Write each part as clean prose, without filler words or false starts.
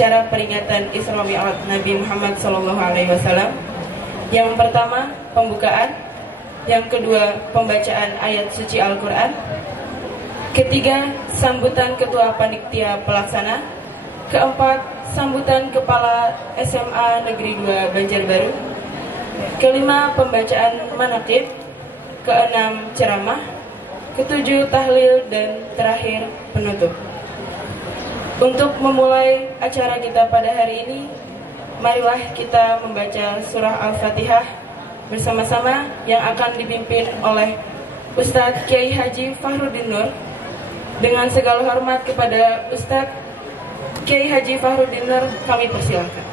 acara peringatan Isra Mi'raj Nabi Muhammad SAW. Yang pertama, pembukaan. Yang kedua, pembacaan ayat suci Al-Quran. Ketiga, sambutan Ketua Panitia Pelaksana. Keempat, sambutan Kepala SMA Negeri 2 Banjarbaru. Kelima, pembacaan manaqib. Keenam, ceramah. Ketujuh, tahlil. Dan terakhir, penutup. Untuk memulai acara kita pada hari ini, marilah kita membaca surah Al-Fatihah bersama-sama yang akan dipimpin oleh Ustadz Kiai Haji Fahrudin Nur. Dengan segala hormat kepada Ustadz Kiai Haji Fahrudin Nur, kami persilahkan.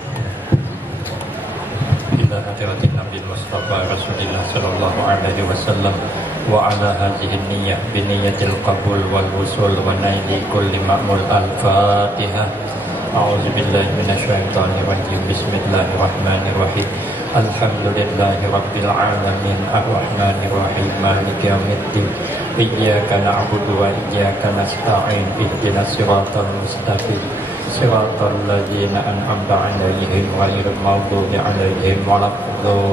Ila hadiratin Nabi Mustafa Rasulullah sallallahu alaihi wasallam wa ala hadhihi niyyah bi niyyatil qabul wal wusul wa naili kulli ma'mul al-Fatihah. A'udzu billahi minasyaitonir rajim. Bismillahirrahmanirrahim. Alhamdulillahi rabbil alamin arrahmanir rahim maliki yaumiddin. Iyyaka na'budu wa iyyaka nasta'in. Ihdinas siratal mustaqim. Siratal ladzina an'amta 'alaihim ghairil maghdubi 'alaihim waladdallin.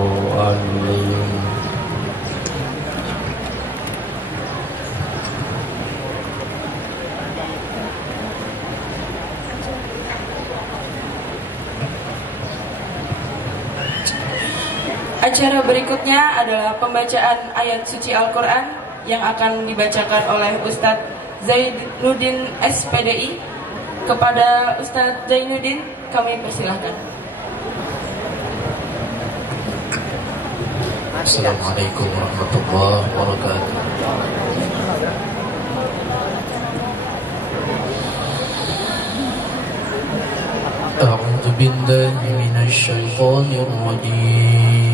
Acara berikutnya adalah pembacaan ayat suci Al-Quran yang akan dibacakan oleh Ustadz Zainuddin SPDI. Kepada Ustadz Zainuddin, kami persilahkan. Assalamualaikum warahmatullahi wabarakatuh. A'udzu billahi minasy syaithanir rajim.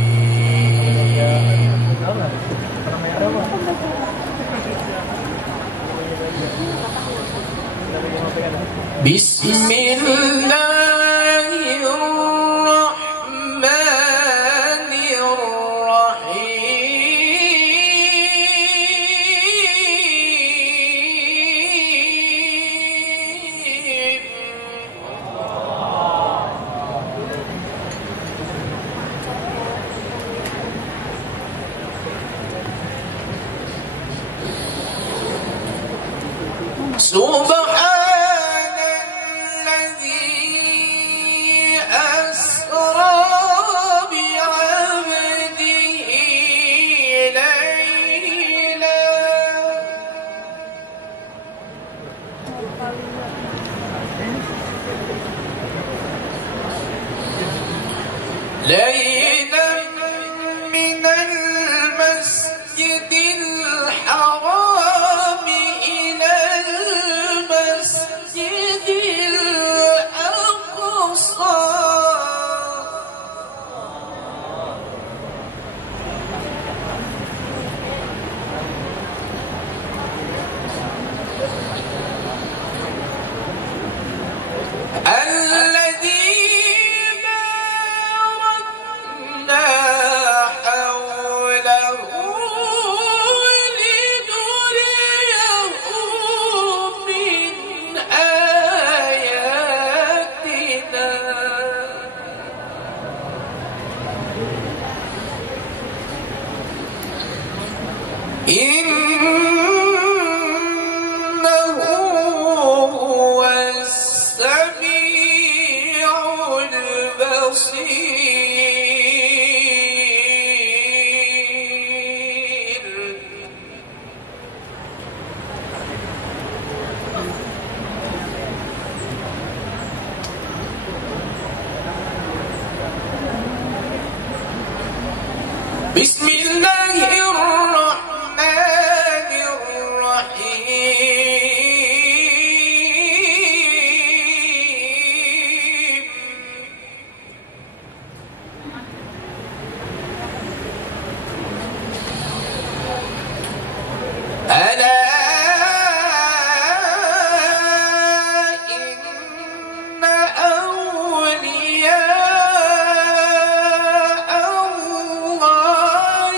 أولياء الله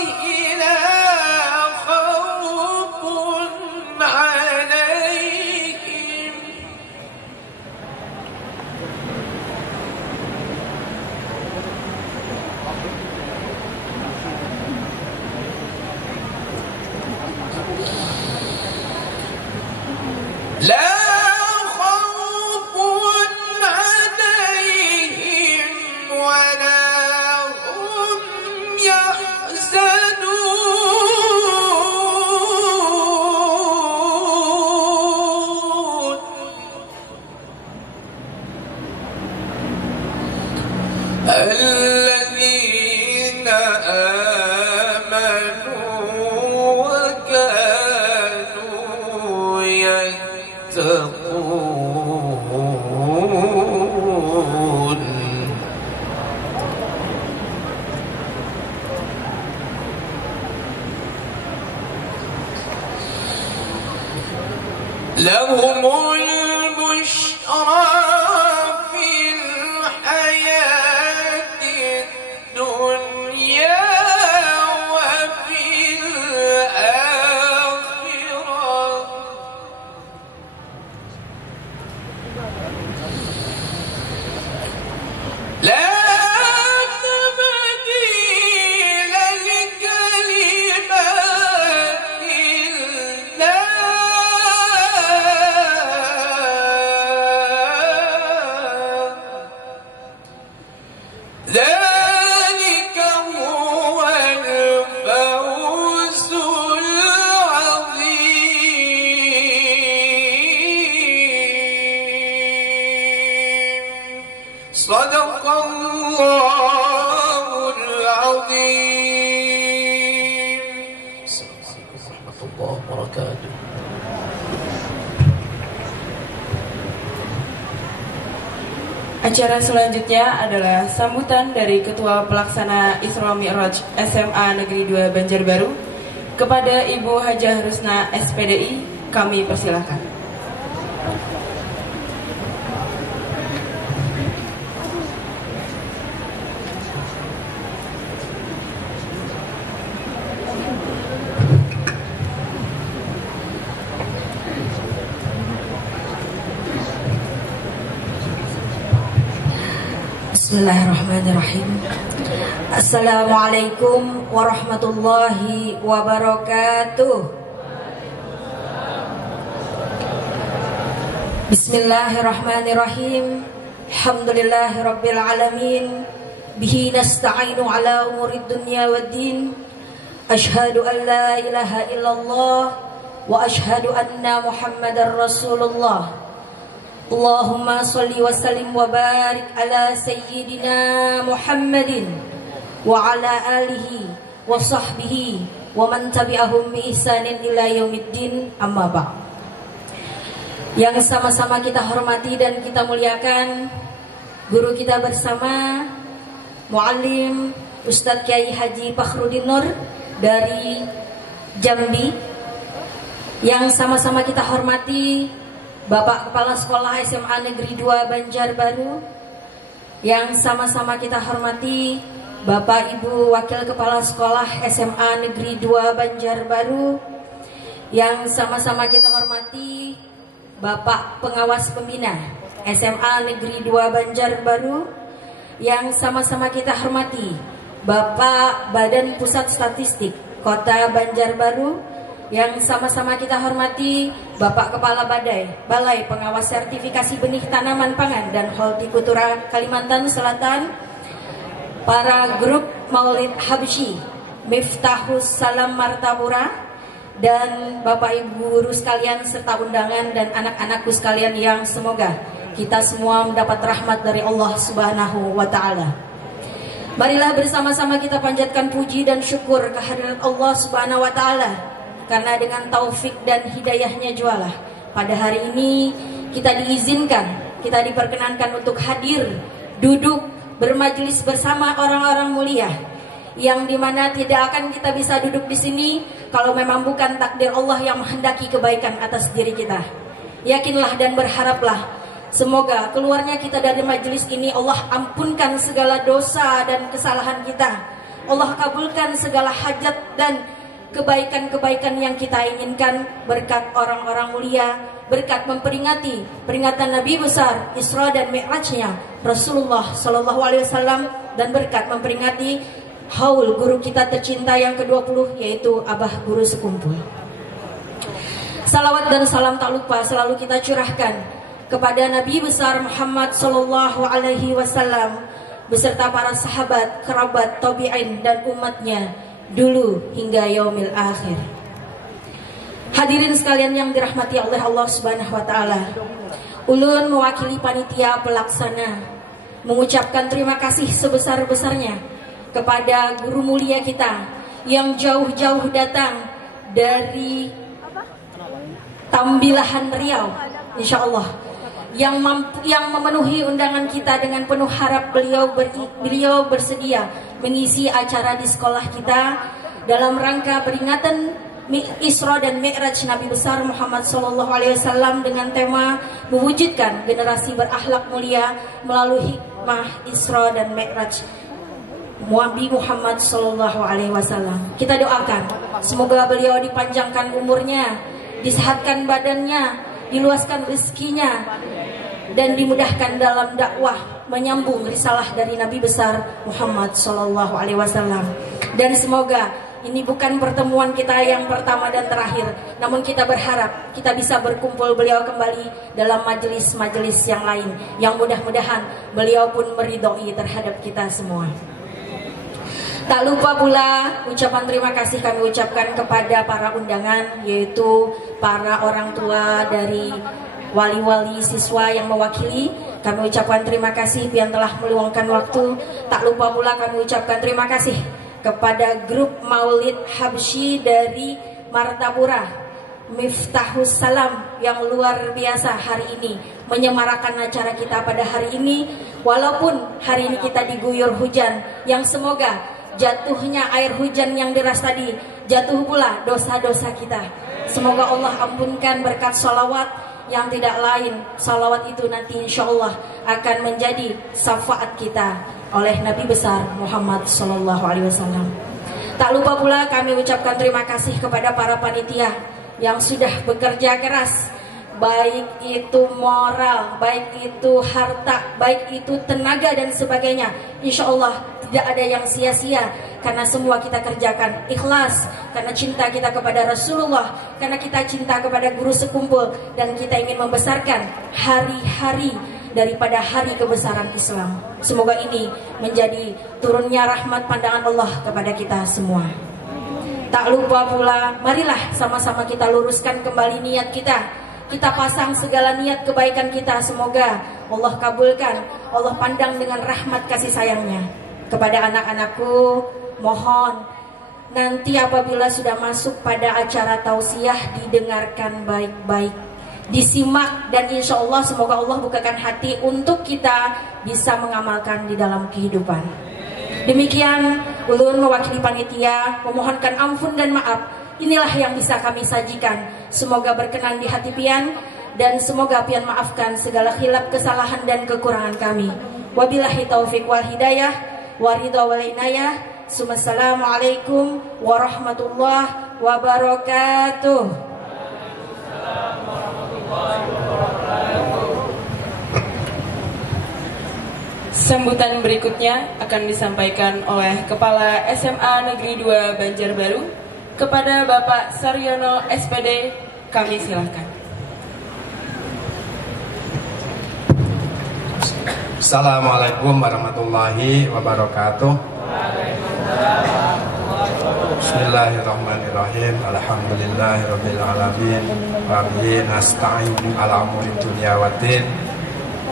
لهم البشرى في الحياة الدنيا وفي الآخرة لا تبديل لكلمات الله ذلك هو الفوز العظيم صدق الله العظيم. Assalamualaikum warahmatullahi wabarakatuh. Acara selanjutnya adalah sambutan dari Ketua Pelaksana Isra Mi'raj SMA Negeri 2 Banjarbaru kepada Ibu Hajah Rusna SPDI. Kami persilahkan. Bismillahirrahmanirrahim. Assalamualaikum warahmatullahi wabarakatuh. Bismillahirrahmanirrahim. Alhamdulillahirabbil alamin. Bihi nasta'inu ala umurid dunya waddin. Asyhadu an la ilaha illallah wa asyhadu anna Muhammadar Rasulullah. Allahumma salli wa sallim wa barik ala sayyidina Muhammadin wa ala alihi wa sahbihi wa man tabi'ahum bi ihsanin ila yaumiddin, amma ba'd. Yang sama-sama kita hormati dan kita muliakan guru kita bersama, Muallim Ustadz Kiai Haji Fakhrudin Nur dari Jambi. Yang sama-sama kita hormati Bapak Kepala Sekolah SMA Negeri 2 Banjarbaru. Yang sama-sama kita hormati Bapak Ibu Wakil Kepala Sekolah SMA Negeri 2 Banjarbaru. Yang sama-sama kita hormati Bapak Pengawas Pembina SMA Negeri 2 Banjarbaru. Yang sama-sama kita hormati Bapak Badan Pusat Statistik Kota Banjarbaru. Yang sama-sama kita hormati Bapak Kepala Balai Pengawas Sertifikasi Benih Tanaman Pangan dan Hortikultura Kalimantan Selatan, para grup Maulid Habsyi Miftahus Salam Martapura, dan Bapak Ibu guru sekalian serta undangan dan anak-anakku sekalian yang semoga kita semua mendapat rahmat dari Allah Subhanahu wa taala. Marilah bersama-sama kita panjatkan puji dan syukur kehadirat Allah Subhanahu wa taala. Karena dengan taufik dan hidayahnya jualah pada hari ini kita diizinkan, kita diperkenankan untuk hadir, duduk, bermajelis bersama orang-orang mulia, yang dimana tidak akan kita bisa duduk di sini kalau memang bukan takdir Allah yang menghendaki kebaikan atas diri kita. Yakinlah dan berharaplah semoga keluarnya kita dari majelis ini Allah ampunkan segala dosa dan kesalahan kita. Allah kabulkan segala hajat dan kebaikan-kebaikan yang kita inginkan berkat orang-orang mulia, berkat memperingati peringatan Nabi besar Isra dan Mi'rajnya Rasulullah Sallallahu Alaihi Wasallam, dan berkat memperingati haul guru kita tercinta yang ke-20, yaitu Abah Guru Sekumpul. Salawat dan salam tak lupa selalu kita curahkan kepada Nabi besar Muhammad Sallallahu Alaihi Wasallam beserta para sahabat, kerabat, tabi'in dan umatnya dulu hingga yaumil akhir. Hadirin sekalian yang dirahmati oleh Allah Subhanahu wa taala, ulun mewakili panitia pelaksana mengucapkan terima kasih sebesar-besarnya kepada guru mulia kita yang jauh-jauh datang dari Tambilahan Riau, insyaallah, yang memenuhi undangan kita dengan penuh harap. Beliau bersedia mengisi acara di sekolah kita dalam rangka peringatan Isra dan Mi'raj Nabi besar Muhammad SAW dengan tema mewujudkan generasi berakhlak mulia melalui hikmah Isra dan Mi'raj Nabi Muhammad SAW. Kita doakan semoga beliau dipanjangkan umurnya, disehatkan badannya, diluaskan rezekinya, dan dimudahkan dalam dakwah menyambung risalah dari Nabi besar Muhammad SAW. Dan semoga ini bukan pertemuan kita yang pertama dan terakhir, namun kita berharap kita bisa berkumpul beliau kembali dalam majelis-majelis yang lain, yang mudah-mudahan beliau pun meridhoi terhadap kita semua. Tak lupa pula ucapan terima kasih kami ucapkan kepada para undangan, yaitu para orang tua dari wali-wali siswa yang mewakili. Kami ucapkan terima kasih yang telah meluangkan waktu. Tak lupa pula kami ucapkan terima kasih kepada grup Maulid Habsyi dari Martapura, Miftahus Salam, yang luar biasa hari ini menyemarakan acara kita pada hari ini. Walaupun hari ini kita diguyur hujan, yang semoga jatuhnya air hujan yang deras tadi jatuh pula dosa-dosa kita. Semoga Allah ampunkan berkat salawat yang tidak lain. Salawat itu nanti insya Allah akan menjadi syafaat kita oleh Nabi besar Muhammad SAW. Tak lupa pula kami ucapkan terima kasih kepada para panitia yang sudah bekerja keras, baik itu moral, baik itu harta, baik itu tenaga dan sebagainya. Insya Allah tidak ada yang sia-sia, karena semua kita kerjakan ikhlas, karena cinta kita kepada Rasulullah, karena kita cinta kepada guru sekumpul, dan kita ingin membesarkan hari-hari daripada hari kebesaran Islam. Semoga ini menjadi turunnya rahmat pandangan Allah kepada kita semua. Tak lupa pula, marilah sama-sama kita luruskan kembali niat kita. Kita pasang segala niat kebaikan kita, semoga Allah kabulkan, Allah pandang dengan rahmat kasih sayangnya. Kepada anak-anakku, mohon nanti apabila sudah masuk pada acara tausiah didengarkan baik-baik, disimak, dan insya Allah semoga Allah bukakan hati untuk kita bisa mengamalkan di dalam kehidupan. Demikian ulun mewakili panitia memohonkan ampun dan maaf. Inilah yang bisa kami sajikan. Semoga berkenan di hati pian, dan semoga pian maafkan segala khilaf, kesalahan dan kekurangan kami. Wabillahi taufik wal hidayah, waridha wal inayah. Assalamualaikum warahmatullahi wabarakatuh. Sambutan berikutnya akan disampaikan oleh Kepala SMA Negeri 2 Banjarbaru kepada Bapak Saryono SPD. Kami silakan. Assalamualaikum warahmatullahi wabarakatuh. Bismillahirrahmanirrahim. Alhamdulillahirabbil alamin. Wa bihi nasta'in ala umuri dunya waddin.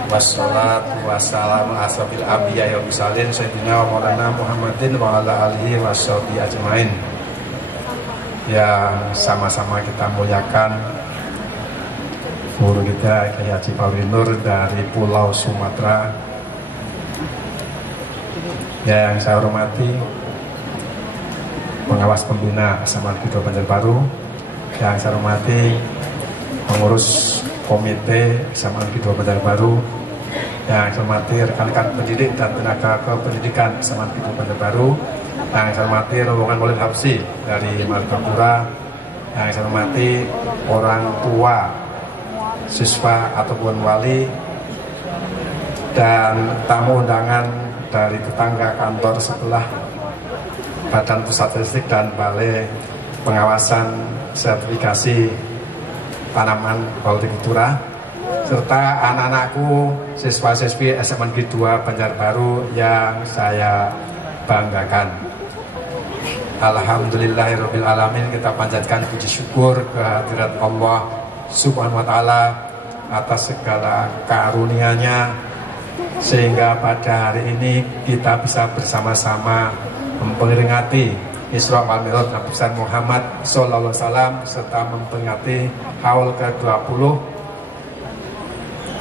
Wassalatu wassalamu ala asrofil anbiya'i wal mursalin sayyidina wa maulana Muhammadin wa ala alihi washabihi ajmain. Yang sama-sama kita muliakan guru kita Kiai Haji Fahri Nur dari Pulau Sumatera. Yang saya hormati pengawas pembina SMA Negeri 2 Banjarbaru. Yang saya hormati pengurus komite SMA Negeri 2 Banjarbaru. Yang saya hormati rekan-rekan pendidik dan tenaga kependidikan SMA Negeri 2 Banjarbaru. Yang saya hormati rombongan Maulid Habsyi dari Martapura. Yang saya hormati orang tua siswa ataupun wali, dan tamu undangan dari tetangga kantor sebelah Badan Pusat Statistik dan Balai Pengawasan Sertifikasi Tanaman Hortikultura, serta anak-anakku siswa-siswi SMA Negeri 2 Banjarbaru yang saya banggakan. Alhamdulillahirabbil alamin, kita panjatkan puji syukur kehadirat Allah Subhanahu wa ta'ala atas segala karunia-Nya, sehingga pada hari ini kita bisa bersama-sama memperingati Isra wal Mi'raj Nabi besar Muhammad sallallahu alaihi wasallam, serta memperingati haul ke-20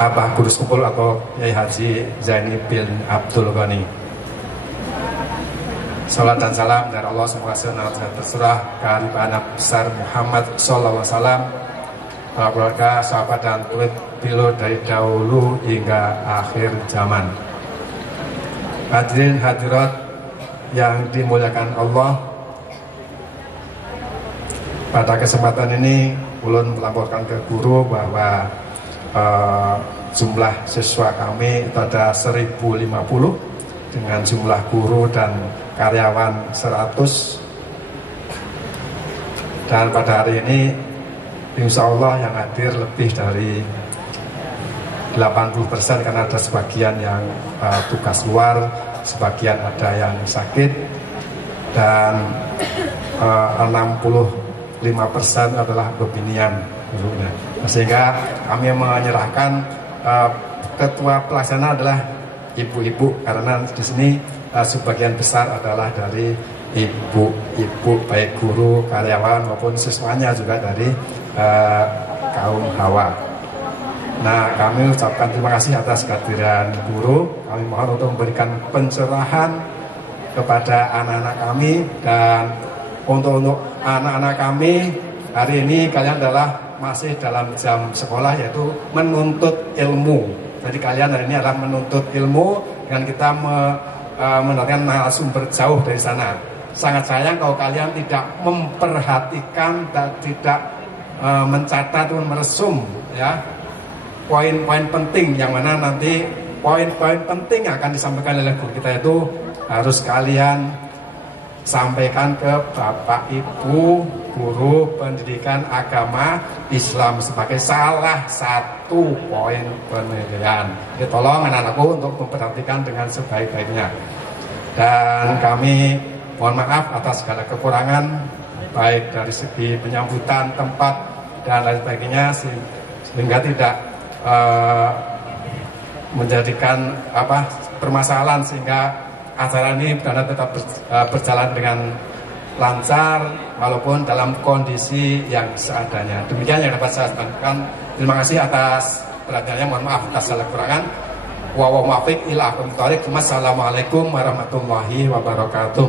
Abah Guru Sekumpul atau Kiai Haji Zaini bin Abdul Ghani. Salat dan salam dari Allah SWT terserah ke anak besar Muhammad Sallallahu Alaihi Wasallam, keluarga, sahabat dan tulis beliau dari dahulu hingga akhir zaman. Hadirin hadirat yang dimuliakan Allah, pada kesempatan ini ulun melaporkan ke guru bahwa jumlah siswa kami itu ada 1050 dengan jumlah guru dan karyawan 100, dan pada hari ini insya Allah yang hadir lebih dari 80% karena ada sebagian yang tugas luar, sebagian ada yang sakit, dan 65% adalah bebinian gurunya. Sehingga kami menyerahkan ketua pelaksana adalah ibu-ibu, karena di sini sebagian besar adalah dari ibu-ibu, baik guru, karyawan maupun siswanya juga dari kaum hawa. Nah, kami ucapkan terima kasih atas kehadiran guru. Kami mohon untuk memberikan pencerahan kepada anak-anak kami, dan untuk anak-anak kami hari ini kalian adalah masih dalam jam sekolah, yaitu menuntut ilmu. Jadi kalian hari ini adalah menuntut ilmu dengan kita mendengarkan narasumber jauh dari sana. Sangat sayang kalau kalian tidak memperhatikan dan tidak mencatat dan meresum ya poin-poin penting, yang mana nanti poin-poin penting yang akan disampaikan oleh guru kita itu harus kalian sampaikan ke Bapak Ibu guru pendidikan agama Islam sebagai salah satu poin penilaian. Jadi tolong anak-anakku untuk memperhatikan dengan sebaik-baiknya. Dan kami mohon maaf atas segala kekurangan, baik dari segi penyambutan tempat dan lain sebagainya, sehingga tidak menjadikan permasalahan, sehingga acara ini benar tetap berjalan dengan lancar walaupun dalam kondisi yang seadanya. Demikian yang dapat saya sampaikan. Terima kasih atas perhatiannya. Mohon maaf atas segala kekurangan. Wa muwaffiq ila aqwamit thoriq. Wassalamualaikum warahmatullahi wabarakatuh.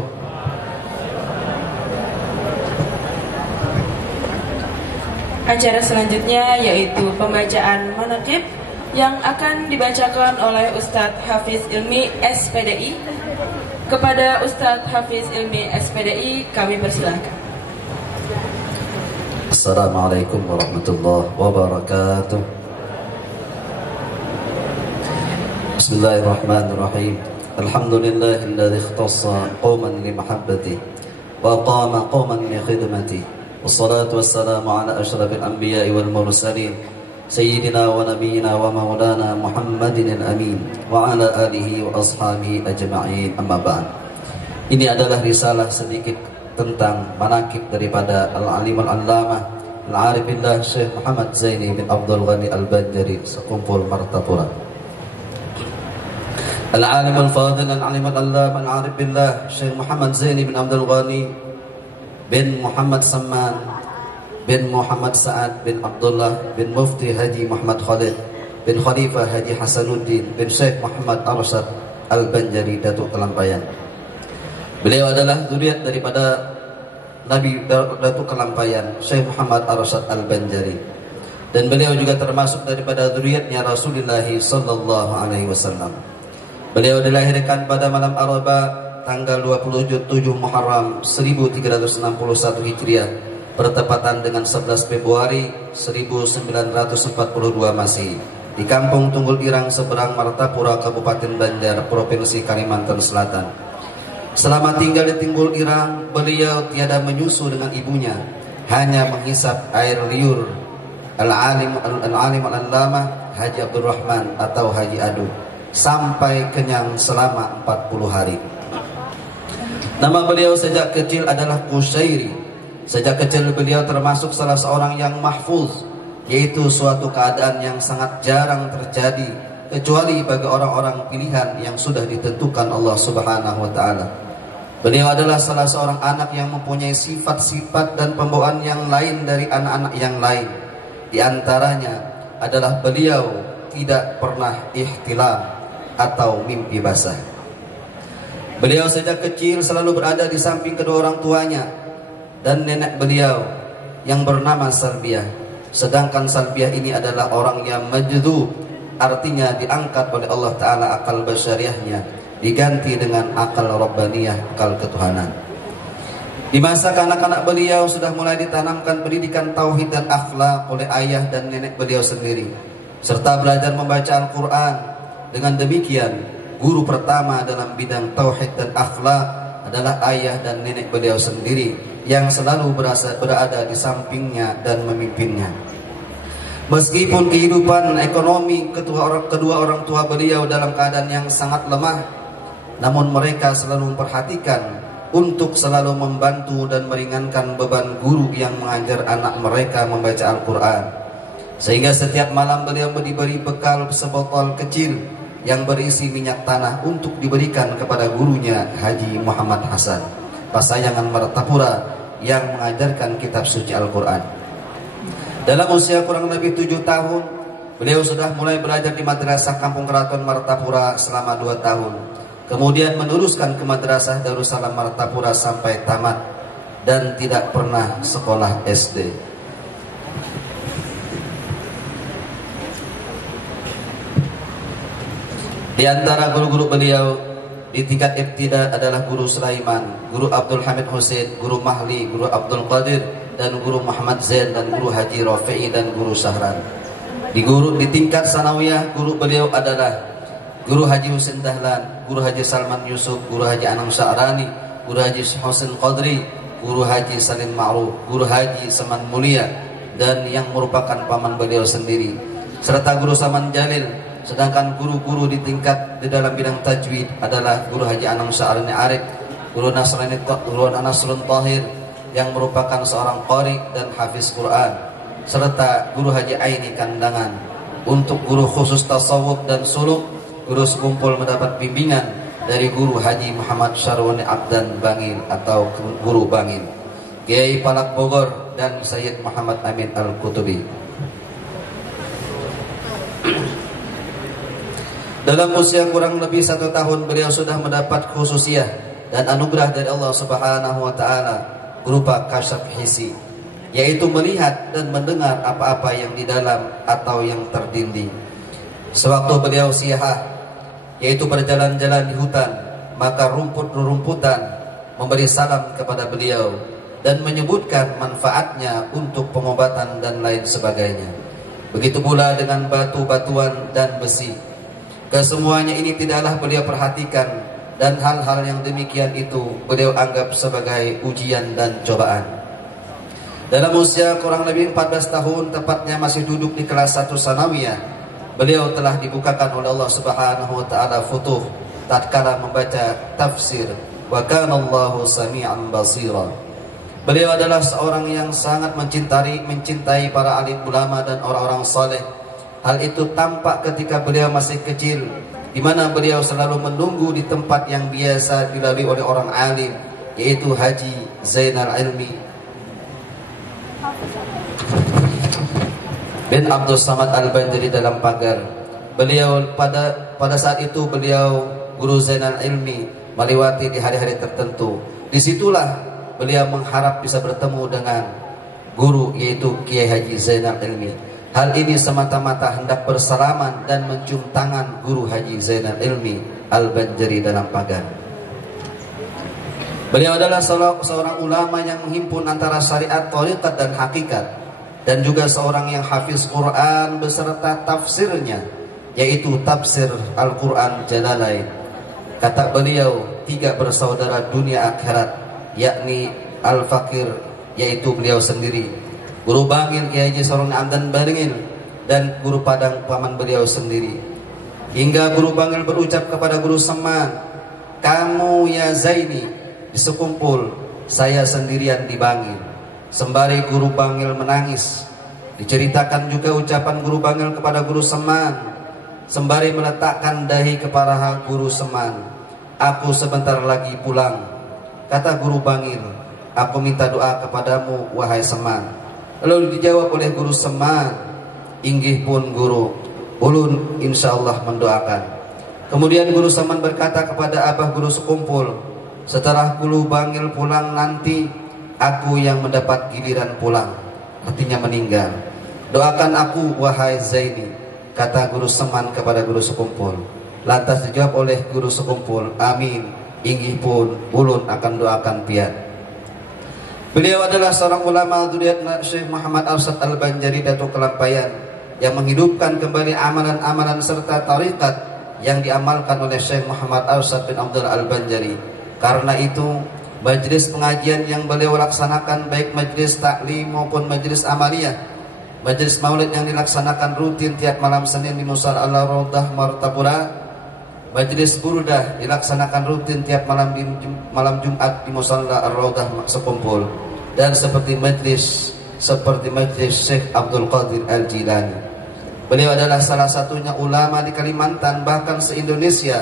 Acara selanjutnya yaitu pembacaan manaqib yang akan dibacakan oleh Ustadz Hafiz Ilmi SPDI. Kepada Ustadz Hafiz Ilmi SPDI kami persilahkan. Assalamualaikum warahmatullahi wabarakatuh. Bismillahirrahmanirrahim. Alhamdulillahilladzi ikhtassa qauman li mahabbati wa qama qauman li khidmati. Wassalatu wassalamu ala asyrafil anbiya'i wal mursalin Sayyidina wa nabiyyina wa maulana Muhammadin al-amin wa ala alihi wa ashabihi ajma'in, amma ba'd. Ini adalah risalah sedikit tentang manaqib daripada al-alim al-allamah al-arif billah Syekh Muhammad Zaini bin Abdul Ghani al-Banjari sekumpul Martapura. Al-alim al-fadil al-alim al-allamah al-arif billah Syekh Muhammad Zaini bin Abdul Ghani bin Muhammad Samman bin Muhammad Sa'ad bin Abdullah bin Mufti Haji Muhammad Khalid bin Khalifah Haji Hasanuddin bin Syekh Muhammad Arsyad Al-Banjari Datuk Kelampayan. Beliau adalah zuriat daripada Nabi Datuk Kelampayan Syekh Muhammad Arsyad Al-Banjari, dan beliau juga termasuk daripada zuriatnya Rasulullah sallallahu alaihi wasallam. Beliau dilahirkan pada malam Arafah tanggal 27 Muharram 1361 Hijriah, bertepatan dengan 11 Februari 1942 Masehi, di Kampung Tunggul Irang, seberang Martapura, Kabupaten Banjar, Provinsi Kalimantan Selatan. Selama tinggal di Tunggul Irang, beliau tiada menyusu dengan ibunya, hanya menghisap air liur al-alim al-allamah Haji Abdurrahman atau Haji Adu, sampai kenyang selama 40 hari. Nama beliau sejak kecil adalah Qushairi. Sejak kecil beliau termasuk salah seorang yang mahfuz, yaitu suatu keadaan yang sangat jarang terjadi kecuali bagi orang-orang pilihan yang sudah ditentukan Allah Subhanahu wa taala. Beliau adalah salah seorang anak yang mempunyai sifat-sifat dan pembawaan yang lain dari anak-anak yang lain. Di antaranya adalah beliau tidak pernah ihtilam atau mimpi basah. Beliau sejak kecil selalu berada di samping kedua orang tuanya dan nenek beliau yang bernama Salbiah. Sedangkan Salbiah ini adalah orang yang majdub, artinya diangkat oleh Allah Ta'ala akal basyariahnya, diganti dengan akal rabbaniyah, akal ketuhanan. Di masa kanak-kanak beliau sudah mulai ditanamkan pendidikan tauhid dan akhlak oleh ayah dan nenek beliau sendiri, serta belajar membaca Al-Quran. Dengan demikian, guru pertama dalam bidang tauhid dan akhlak adalah ayah dan nenek beliau sendiri yang selalu berada di sampingnya dan memimpinnya. Meskipun kehidupan ekonomi kedua orang tua beliau dalam keadaan yang sangat lemah, namun mereka selalu memperhatikan untuk selalu membantu dan meringankan beban guru yang mengajar anak mereka membaca Al-Quran. Sehingga setiap malam beliau diberi bekal sebotol kecil yang berisi minyak tanah untuk diberikan kepada gurunya Haji Muhammad Hasan, Pasayangan Martapura, yang mengajarkan kitab suci Al-Quran. Dalam usia kurang lebih 7 tahun, beliau sudah mulai belajar di madrasah Kampung Keraton Martapura selama 2 tahun. Kemudian meneruskan ke madrasah Darussalam Martapura sampai tamat dan tidak pernah sekolah SD. Di antara guru-guru beliau di tingkat ibtida adalah Guru Sulaiman, Guru Abdul Hamid Hussein, Guru Mahli, Guru Abdul Qadir, dan Guru Muhammad Zain, dan Guru Haji Rafi'i, dan Guru Sahran. Di tingkat sanawiyah, guru beliau adalah Guru Haji Husin Dahlan, Guru Haji Salman Yusuf, Guru Haji Anam Sya'rani, Guru Haji Husin Qadri, Guru Haji Salim Ma'ruf, Guru Haji Saman Mulia, dan yang merupakan paman beliau sendiri, serta Guru Saman Jalil. Sedangkan guru-guru di dalam bidang tajwid adalah Guru Haji Anam Sya'rani Arif, Guru Nasrun Tahir yang merupakan seorang qari dan hafiz Quran, serta Guru Haji Aini Kandangan. Untuk guru khusus tasawuf dan suluk, guru sekumpul mendapat bimbingan dari Guru Haji Muhammad Syarwani Abdan Bangil atau Guru Bangil, Kiai Palak Bogor, dan Sayyid Muhammad Amin Al-Qutubi. Dalam usia kurang lebih 1 tahun, beliau sudah mendapat khususiyah dan anugerah dari Allah Subhanahu wa Ta'ala berupa kasyaf hisi, yaitu melihat dan mendengar apa-apa yang di dalam atau yang terdinding. Sewaktu beliau siyahah, yaitu berjalan-jalan di hutan, maka rumput-rumputan memberi salam kepada beliau dan menyebutkan manfaatnya untuk pengobatan dan lain sebagainya. Begitu pula dengan batu-batuan dan besi. Kesemuanya ini tidaklah beliau perhatikan, dan hal-hal yang demikian itu beliau anggap sebagai ujian dan cobaan. Dalam usia kurang lebih 14 tahun, tepatnya masih duduk di kelas 1 sanawiyah, beliau telah dibukakan oleh Allah Subhanahu wa Ta'ala futuh tatkala membaca tafsir wa kana Allahu sami'an basira. Beliau adalah seorang yang sangat mencintai para alim ulama dan orang-orang saleh. Hal itu tampak ketika beliau masih kecil, di mana beliau selalu menunggu di tempat yang biasa dilalui oleh orang alim, yaitu Haji Zainal Ilmi bin Abdul Samad Al-Bandari dalam pagar. Beliau pada saat itu beliau Guru Zainal Ilmi melewati di hari-hari tertentu. Disitulah beliau mengharap bisa bertemu dengan guru, yaitu Kiai Haji Zainal Ilmi. Hal ini semata-mata hendak bersalaman dan mencium tangan Guru Haji Zainal Ilmi Al-Banjari dalam pagar. Beliau adalah seorang ulama yang menghimpun antara syariat, thariqat, dan hakikat, dan juga seorang yang hafiz Quran beserta tafsirnya, yaitu tafsir Al-Quran Jalalain. Kata beliau, 3 bersaudara dunia akhirat, yakni Al-Fakir, yaitu beliau sendiri, Guru Bangil Kiai Haji Sarwani Abdan Bangil, dan Guru Padang paman beliau sendiri. Hingga Guru Bangil berucap kepada Guru Seman, "Kamu ya Zaini di sekumpul, saya sendirian di Bangil." Sembari Guru Bangil menangis. Diceritakan juga ucapan Guru Bangil kepada Guru Seman sembari meletakkan dahi kepada Guru Seman, "Aku sebentar lagi pulang." Kata Guru Bangil, "Aku minta doa kepadamu wahai Seman." Lalu dijawab oleh Guru Seman, "Inggih pun Guru, ulun insyaallah mendoakan." Kemudian Guru Saman berkata kepada Abah Guru sekumpul, setelah Guru Bangil pulang nanti aku yang mendapat giliran pulang, artinya meninggal. Doakan aku wahai Zaini, kata Guru Saman kepada Guru sekumpul. Lantas dijawab oleh Guru sekumpul, amin, inggih pun ulun akan doakan pian. Beliau adalah seorang ulama dzurriyyat Syekh Muhammad Arsyad Al-Banjari Datuk Kelampayan yang menghidupkan kembali amalan-amalan serta tarikat yang diamalkan oleh Syekh Muhammad Arsyad bin Abdul Al-Banjari. Karena itu majelis pengajian yang beliau laksanakan, baik majelis taklim maupun majelis amaliyah, majelis maulid yang dilaksanakan rutin tiap malam Senin di Musala Al-Raudah Martapura, majelis burdah dilaksanakan rutin tiap malam Jumat di Musala Al-Raudah Sekumpul, dan seperti majelis Syekh Abdul Qadir Al-Jilani. Beliau adalah salah satunya ulama di Kalimantan, bahkan se-Indonesia,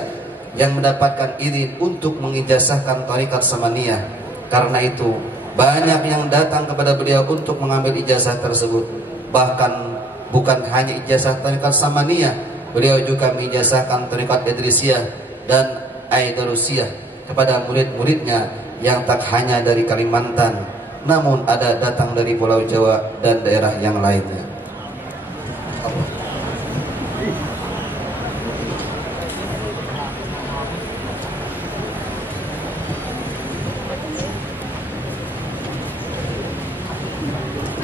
yang mendapatkan izin untuk mengijazahkan tarikat Samaniyah. Karena itu banyak yang datang kepada beliau untuk mengambil ijazah tersebut. Bahkan bukan hanya ijazah tarikat Samaniyah, beliau juga mengijazahkan tarikat Idrisiyah dan Aidarusiyah kepada murid-muridnya yang tak hanya dari Kalimantan, namun ada datang dari Pulau Jawa dan daerah yang lainnya.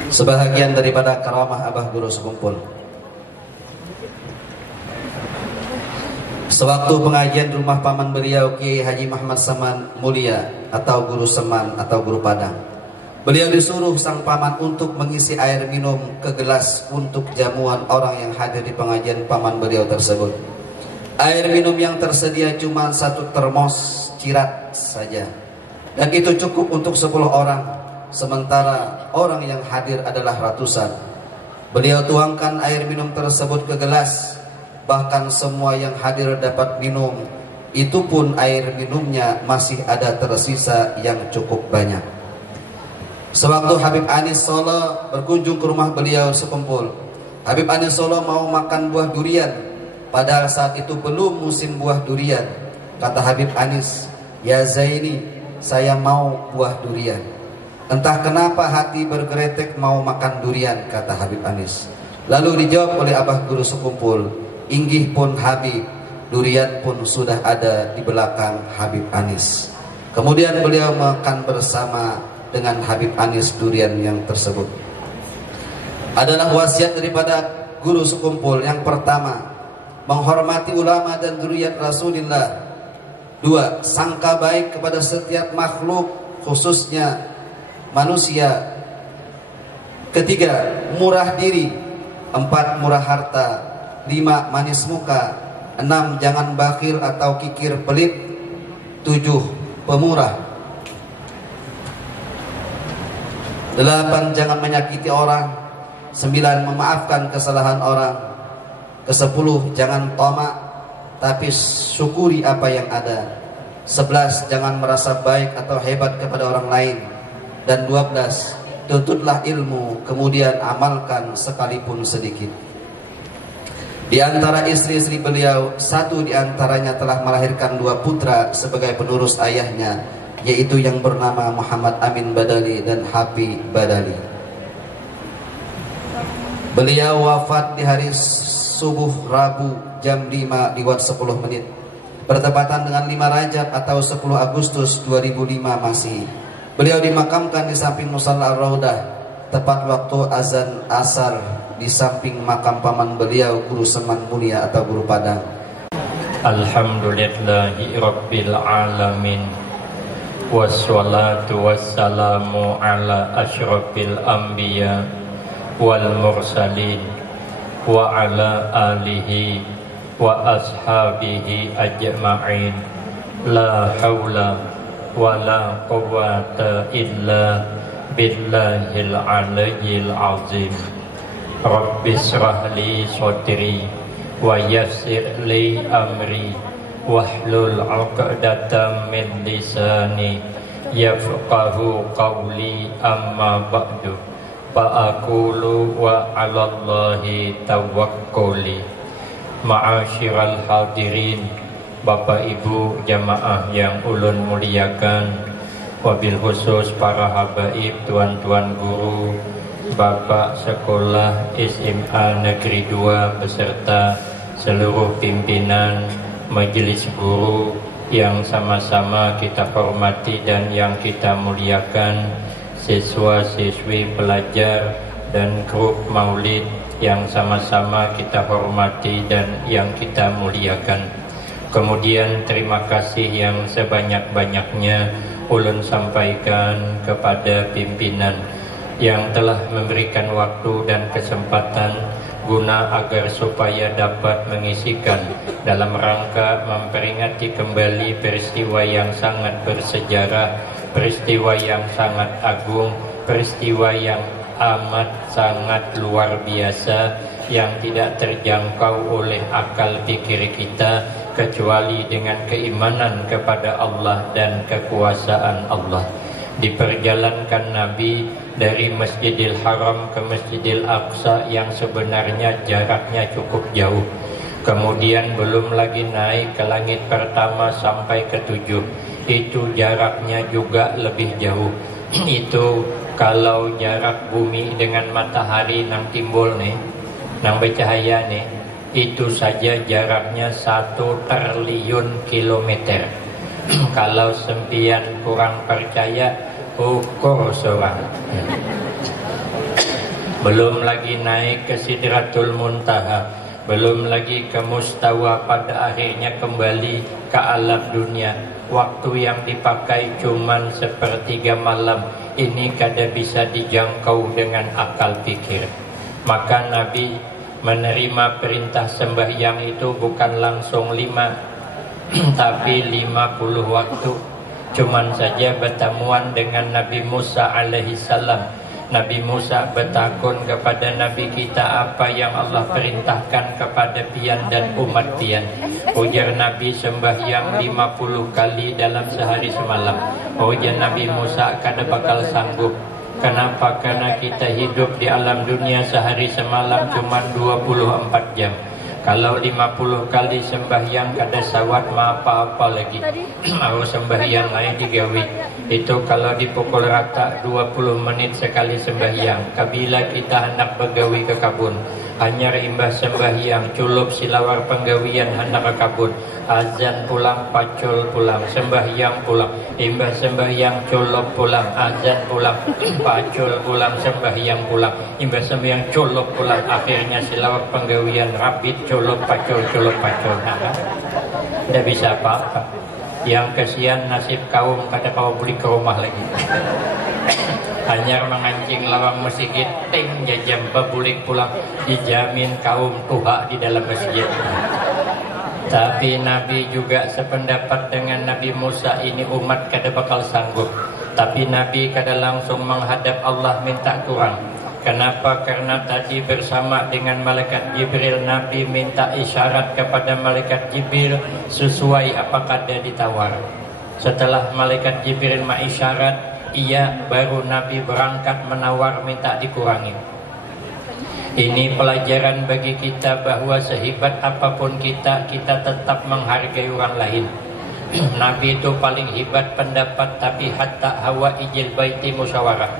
Sebahagian daripada karamah Abah Guru Sekumpul. Sewaktu pengajian di rumah paman beliau Kiai Haji Muhammad Saman Mulia atau Guru Saman atau Guru Padang, beliau disuruh sang paman untuk mengisi air minum ke gelas untuk jamuan orang yang hadir di pengajian paman beliau tersebut. Air minum yang tersedia cuma 1 termos cirat saja, dan itu cukup untuk 10 orang. Sementara orang yang hadir adalah ratusan. Beliau tuangkan air minum tersebut ke gelas. Bahkan semua yang hadir dapat minum. Itu pun air minumnya masih ada tersisa yang cukup banyak. Sewaktu Habib Anis Solo berkunjung ke rumah beliau sekumpul, Habib Anis Solo mau makan buah durian, padahal saat itu belum musim buah durian. Kata Habib Anis, ya Zaini, saya mau buah durian. Entah kenapa hati bergeretek mau makan durian, kata Habib Anis. Lalu dijawab oleh Abah Guru Sekumpul, inggih pun Habib, durian pun sudah ada di belakang Habib Anis. Kemudian beliau makan bersama dengan Habib Anis durian yang tersebut. Adalah wasiat daripada Guru Sekumpul. Yang pertama, menghormati ulama dan dzurriyyat Rasulullah. 2, sangka baik kepada setiap makhluk, khususnya manusia. 3, murah diri. 4, murah harta. 5, manis muka. 6, jangan bakhil atau kikir pelit. 7, pemurah. 8, jangan menyakiti orang. 9, memaafkan kesalahan orang. 10, jangan tamak, tapi syukuri apa yang ada. 11, jangan merasa baik atau hebat kepada orang lain. Dan 12, tuntutlah ilmu, kemudian amalkan sekalipun sedikit. Di antara istri-istri beliau, 1 di antaranya telah melahirkan 2 putra sebagai penerus ayahnya, yaitu yang bernama Muhammad Amin Badali dan Hapi Badali. Beliau wafat di hari subuh Rabu jam 5 lewat 10 menit, bertepatan dengan 5 Rajab atau 10 Agustus 2005 Masehi. Beliau dimakamkan di samping Musala Ar-Raudah, tepat waktu azan asar, di samping makam paman beliau Guru Saman Mulia atau Guru Padang. Alhamdulillahi Rabbil Alamin, wassalatu wassalamu ala asyrafil anbiya wal mursalin wa ala alihi wa ashabihi ajma'in. La hawla wa la quwwata illa billahil aliyyil azim. Rabbi shrah li sadri wa yassir li amri wahlul 'uqdatam min lisani yafqahu qawli, amma ba'du. Fa aqulu wa 'alallahi tawakkuli. Ma'asyiral hadirin Bapak Ibu jamaah yang ulun muliakan, wabil khusus para habaib, tuan-tuan guru, Bapak Sekolah SMA Negeri 2 beserta seluruh pimpinan majelis guru yang sama-sama kita hormati dan yang kita muliakan, siswa-siswi pelajar dan grup maulid yang sama-sama kita hormati dan yang kita muliakan. Kemudian terima kasih yang sebanyak-banyaknya ulun sampaikan kepada pimpinan yang telah memberikan waktu dan kesempatan guna agar supaya dapat mengisikan dalam rangka memperingati kembali peristiwa yang sangat bersejarah, peristiwa yang sangat agung, peristiwa yang amat sangat luar biasa yang tidak terjangkau oleh akal pikir kita kecuali dengan keimanan kepada Allah dan kekuasaan Allah. Diperjalankan Nabi dari Masjidil Haram ke Masjidil Aqsa yang sebenarnya jaraknya cukup jauh. Kemudian belum lagi naik ke langit pertama sampai ke 7. Itu jaraknya juga lebih jauh. Itu kalau jarak bumi dengan matahari nang timbul nih, nang bercahaya nih, itu saja jaraknya 1 triliun kilometer. Kalau sempian kurang percaya, ukur seorang. Belum lagi naik ke Sidratul Muntaha, belum lagi ke Mustawa, pada akhirnya kembali ke alam dunia. Waktu yang dipakai cuman 1/3 malam. Ini kada bisa dijangkau dengan akal pikir. Maka Nabi menerima perintah sembahyang itu bukan langsung 5 tapi 50 waktu. Cuman saja bertemuan dengan Nabi Musa alaihissalam. Nabi Musa bertakun kepada Nabi kita, apa yang Allah perintahkan kepada pian dan umat pian. Ujar Nabi, sembahyang 50 kali dalam sehari semalam. Ujar Nabi Musa, kada bakal sanggup. Kenapa? Karena kita hidup di alam dunia sehari semalam cuma 24 jam. Kalau 50 kali sembahyang kada sawat ma apa-apa lagi. Mau sembahyang lain digawi. Itu kalau dipukul rata 20 menit sekali sembahyang. Kabila kita hendak begawi ke kabun, hanya imbah sembahyang, culup silawar penggawian hendak ke kabun. Azan pulang, pacul pulang, sembahyang pulang, imbah sembahyang, culup pulang, azan pulang, pacul pulang, sembahyang pulang, imbah sembahyang, culup pulang. Akhirnya silawar penggawian, rapid, culup pacul. Tidak bisa apa-apa. Yang kesian nasib kaum kada kau beli ke rumah lagi. Hanya mengancing lawang masjid, ting jajam babulik pulang, dijamin kaum tuha di dalam masjid. Tapi Nabi juga sependapat dengan Nabi Musa, ini umat kada bakal sanggup. Tapi Nabi kada langsung menghadap Allah minta kurang. Kenapa? Karena tadi bersama dengan malaikat Jibril, Nabi minta isyarat kepada malaikat Jibril sesuai apa kada ditawar. Setelah malaikat Jibril mengisyarat, ia baru Nabi berangkat menawar minta dikurangi. Ini pelajaran bagi kita bahwa sehebat apapun kita tetap menghargai orang lain. Nabi itu paling hebat pendapat, tapi hatta hawa ijil baiti musyawarah.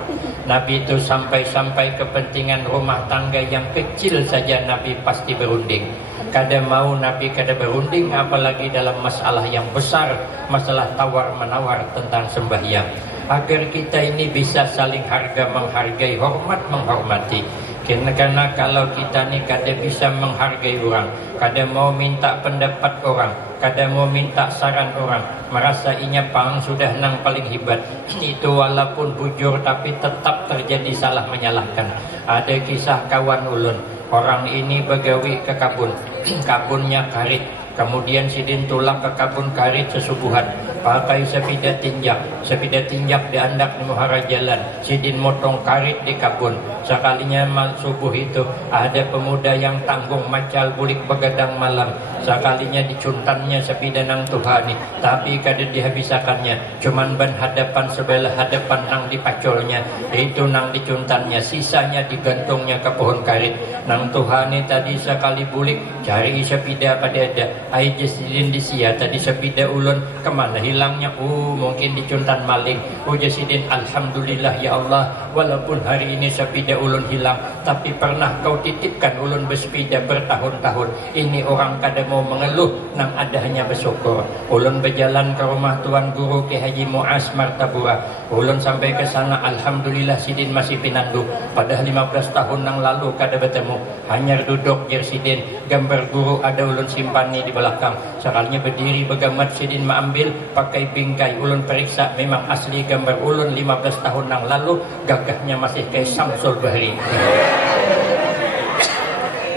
Nabi itu sampai-sampai kepentingan rumah tangga yang kecil saja Nabi pasti berunding. Kada mau Nabi kada berunding, apalagi dalam masalah yang besar, masalah tawar-menawar tentang sembahyang. Agar kita ini bisa saling harga menghargai, hormat menghormati. Karena kalau kita ni kada bisa menghargai orang, kada mau minta pendapat orang, kada mau minta saran orang, merasa inya pang sudah nang paling hebat, itu walaupun bujur tapi tetap terjadi salah menyalahkan. Ada kisah kawan ulun, orang ini begawi ke kabun, kabunnya karit, kemudian sidin tulang ke kabun karit sesubuhan. pakai sepeda tinjak diandak di muhara jalan, sidin motong karit di kabun. Sekalinya subuh itu ada pemuda yang tanggung macal bulik begadang malam. Sekalinya dicuntannya sepeda nang Tuhani, tapi kada dihabisakannya, cuman ban hadapan sebelah hadapan nang dipacolnya, itu nang dicuntannya, sisanya digantungnya ke pohon karit. Nang Tuhani tadi sekali bulik cari sepeda pada ada, ai jasidin disia tadi sepeda ulun kemana hilangnya? Mungkin dicuntan maling. Jasidin, alhamdulillah ya Allah, walaupun hari ini sepeda ulun hilang, tapi pernah kau titipkan ulun bersepeda bertahun-tahun. Ini orang kada mau mengeluh, nang ada hanya bersyukur. Ulun berjalan ke rumah Tuan Guru Ki Haji Muaz Martabura. Ulun sampai ke sana, alhamdulillah sidin masih pinandu. Padahal 15 tahun nang lalu kada bertemu. Hanya duduk jer sidin, gambar guru ada ulun simpani di belakang. Sekalinya berdiri begamat sidin mengambil pakai bingkai. Ulun periksa memang asli gambar ulun 15 tahun nang lalu, gagahnya masih kayak Samsul Bahri.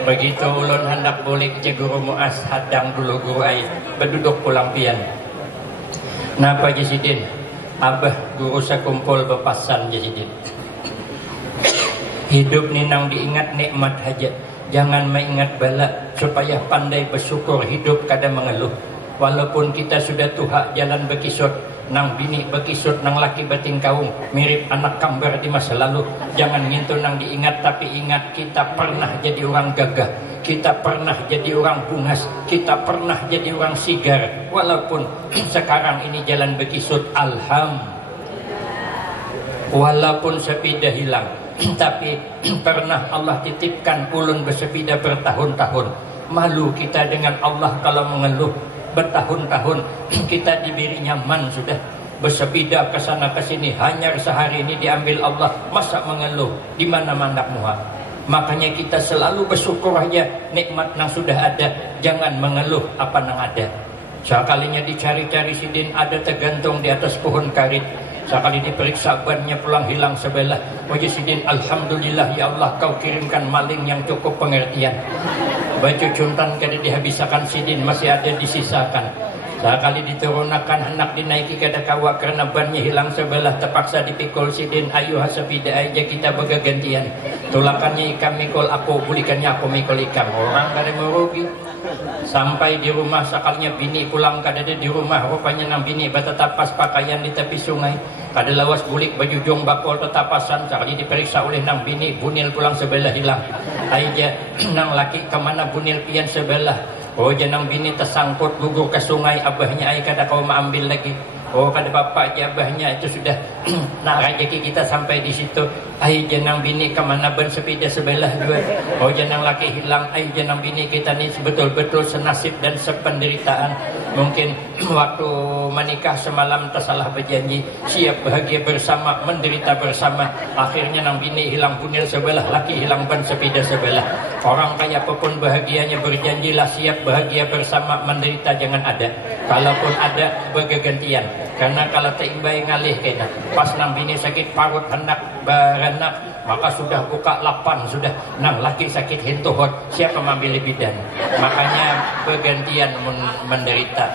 Begitu ulun hendak bulik je Guru Muaz, hadang dulu guru ai berduduk pulang pian. Napa jasidin? Abah guru sekumpul bepasan jasidin. Hidup ni nang diingat nikmat haja, jangan mengingat bala, supaya pandai bersyukur hidup kada mengeluh. Walaupun kita sudah tuha jalan berkisut, nang bini berkisut, nang laki bating kaung, mirip anak kambar di masa lalu. Jangan ngintu nang diingat, tapi ingat kita pernah jadi orang gagah, kita pernah jadi orang bungas, kita pernah jadi orang sigar. Walaupun sekarang ini jalan berkisut, walaupun sepeda hilang, tapi pernah Allah titipkan ulun bersepeda bertahun-tahun. Malu kita dengan Allah kalau mengeluh. Bertahun-tahun kita diberi nyaman sudah, bersepeda ke sana ke sini, hanya sehari ini diambil Allah, masa mengeluh di mana-mana muha. Makanya kita selalu bersyukur aja nikmat yang sudah ada, jangan mengeluh apa yang ada. Sekalinya dicari-cari sidin ada tergantung di atas pohon karit. Sekali diperiksa bannya pulang hilang sebelah. Sidin, alhamdulillah ya Allah, kau kirimkan maling yang cukup pengertian. Baju juntan kada dihabisakan sidin, masih ada disisakan. Sekali diturunakan hendak dinaiki kada kawa karena bannya hilang sebelah, terpaksa dipikul sidin. Ayo hasabida aja kita bergantian. Tulakannya ikam mikul aku, bulikannya aku mikul ikam. Orang kada merugi. Sampai di rumah sekalinya bini pulang kada ada di rumah, rupanya nang bini batatapas pakaian di tepi sungai. Kada lawas bulik baju jong bakol tetapasan, sekali diperiksa oleh nang bini, bunil pulang sebelah hilang. Aja nang laki kemana bunil pian sebelah. Janang bini tersangkut gugur ke sungai, abahnya ai kada kau ambil lagi. Kada bapak abahnya itu sudah nak rezeki kita sampai di situ. Ai janang bini kemana bersepeda sebelah dua. Janang laki hilang, ai janang bini kita ni betul-betul senasib dan sependeritaan. Mungkin waktu menikah semalam tersalah berjanji, siap bahagia bersama, menderita bersama. Akhirnya nang bini hilang bunil sebelah, laki hilang ban sepeda sebelah. Orang kaya apapun bahagianya berjanjilah siap bahagia bersama, menderita jangan ada. Kalaupun ada bergantian. Karena kalau teimbai ngalih kena, pas nang bini sakit parut hendak beranak, maka sudah buka lapan, sudah nang laki sakit hintuhot, siapa mengambil bidan. Makanya bergantian menderita,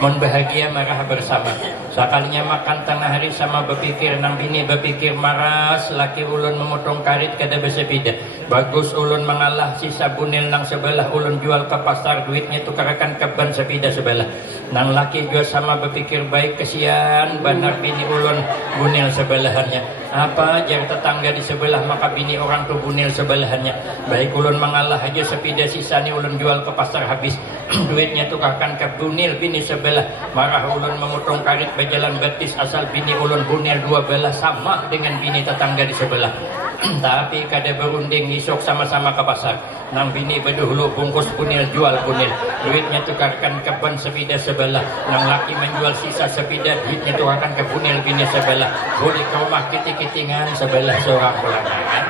bahagia marah bersama. Sekalinya makan tengah hari sama berpikir nang bini berpikir maras, laki ulun memotong karit kada bersepeda. Bagus ulun mengalah, sisa bunil nang sebelah ulun jual ke pasar, duitnya tukarakan ke ban sepeda sebelah. Nang laki juga sama berpikir baik, kesian benar bini ulun bunil sebelahannya. Apa jar tetangga di sebelah, maka bini orang tu bunil sebelahannya. Baik ulun mengalah aja sepeda sisa ni ulun jual ke pasar habis. Duitnya tukarkan ke bunil bini sebelah. Marah ulun memotong karit berjalan betis, asal bini ulun bunil dua belah sama dengan bini tetangga di sebelah. Tapi kada berunding isok sama-sama ke pasar. Nang bini berdahulu bungkus bunil jual bunil, duitnya tukarkan ke ban sepeda sebelah. Nang laki menjual sisa sepeda, duitnya tukarkan ke bunil bini sebelah. Boleh ke rumah kiting-kitingan sebelah seorang pulangan.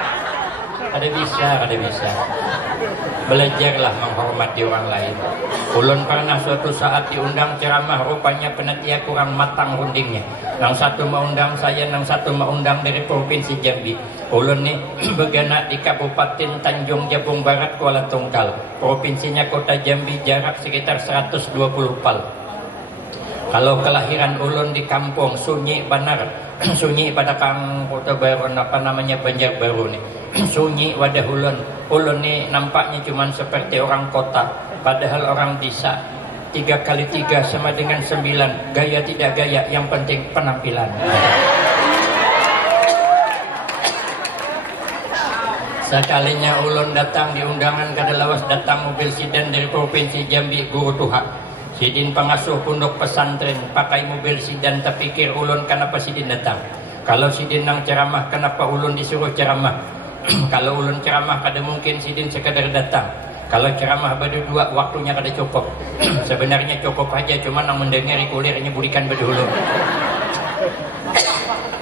Ada bisa. Belajarlah menghormati orang lain. Ulun pernah suatu saat diundang ceramah, rupanya penitia kurang matang rundingnya. Yang satu mengundang saya, yang satu mengundang dari Provinsi Jambi. Ulun ni bergenak di Kabupaten Tanjung Jabung Barat, Kuala Tungkal. Provinsinya Kota Jambi, jarak sekitar 120 pal. Kalau kelahiran ulun di kampung sunyi benar, sunyi pada Kang Kota Baru, apa namanya Banjarbaru nih, sunyi wadah ulun. Ulun nih nampaknya cuman seperti orang kota, padahal orang desa. 3 kali 3 sama dengan 9. Gaya tidak gaya, yang penting penampilan. Sekalinya ulun datang di undangan kada lawas, datang mobil sidan dari provinsi Jambi, guru Tuha. Sidin pengasuh pondok pesantren pakai mobil sidan, terpikir ulun kenapa sidin datang. Kalau sidin nang ceramah, kenapa ulun disuruh ceramah? Kalau ulun ceramah kada mungkin sidin sekadar datang. Kalau ceramah berdua waktunya kada cukup. Sebenarnya cukup aja, cuma nang mendengari kulirnya budikan berdulu.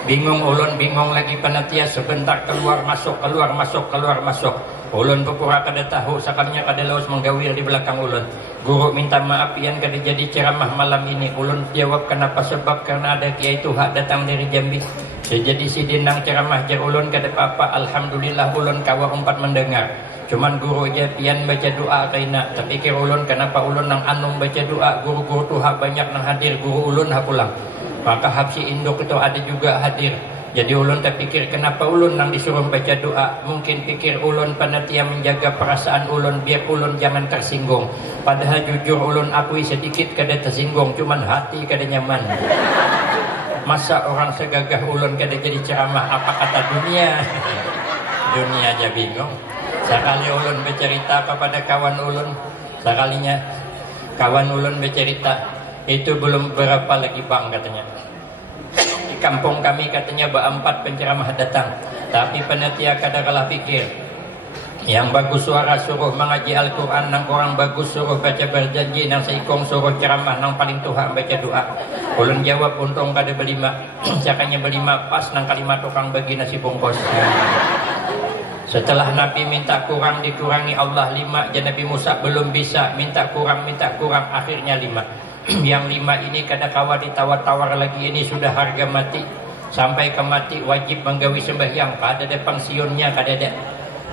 Bingung ulun, bingung lagi panitia, sebentar keluar masuk, keluar masuk, keluar masuk. Ulun pura kada tahu, sekalinya kada lawas menggawir di belakang ulun. Guru minta maaf yang kada jadi ceramah malam ini. Ulun jawab kenapa, sebab karena ada Kiai Tuha datang dari Jambi. Sejadi sidin nang ceramah jar ulun kada apa-apa, alhamdulillah ulun kawa umpat mendengar. Cuman guru aja pian baca doa kaina. Terpikir ulun kenapa ulun nang anung baca doa, guru-guru Tuha banyak nang hadir, guru ulun ha pulang. Maka Habsi Induk itu ada juga hadir. Jadi ulun terpikir kenapa ulun nang disuruh baca doa. Mungkin pikir ulun panitia menjaga perasaan ulun biar ulun jangan tersinggung. Padahal jujur ulun akui sedikit kada tersinggung, cuman hati kada nyaman. Masa orang segagah ulun kada jadi ceramah, apa kata dunia? Dunia aja bingung. Sekali ulun bercerita kepada kawan ulun, sekalinya kawan ulun bercerita, itu belum berapa lagi bang katanya. Di kampung kami katanya berempat penceramah datang, tapi panitia kada kalah pikir. Yang bagus suara suruh mengaji Al-Quran, nang kurang bagus suruh baca berjanji, nang seikong suruh ceramah, nang paling tuha baca doa. Ulun jawab untung kada berlima, sakanya berlima pas nang kalimat tukang bagi nasi bungkus. Setelah Nabi minta kurang dikurangi Allah 5, dan Nabi Musa belum bisa, minta kurang, akhirnya 5. Yang 5 ini kada kawa ditawar-tawar lagi, ini sudah harga mati. Sampai ke mati wajib menggawi sembahyang, kada ada pensiunnya, kada ada.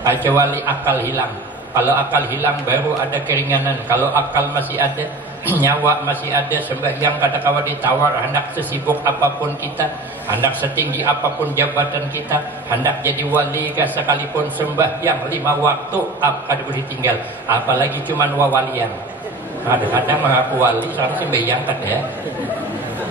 Kecuali akal hilang. Kalau akal hilang baru ada keringanan. Kalau akal masih ada, nyawa masih ada, sembahyang kada kawa ditawar. Hendak sesibuk apapun kita, hendak setinggi apapun jabatan kita, hendak jadi wali kah sekalipun, sembahyang 5 waktu kada boleh tinggal. Apalagi cuman wawalian. Kadang-kadang mengaku wali sekarang sembahyang kada ya.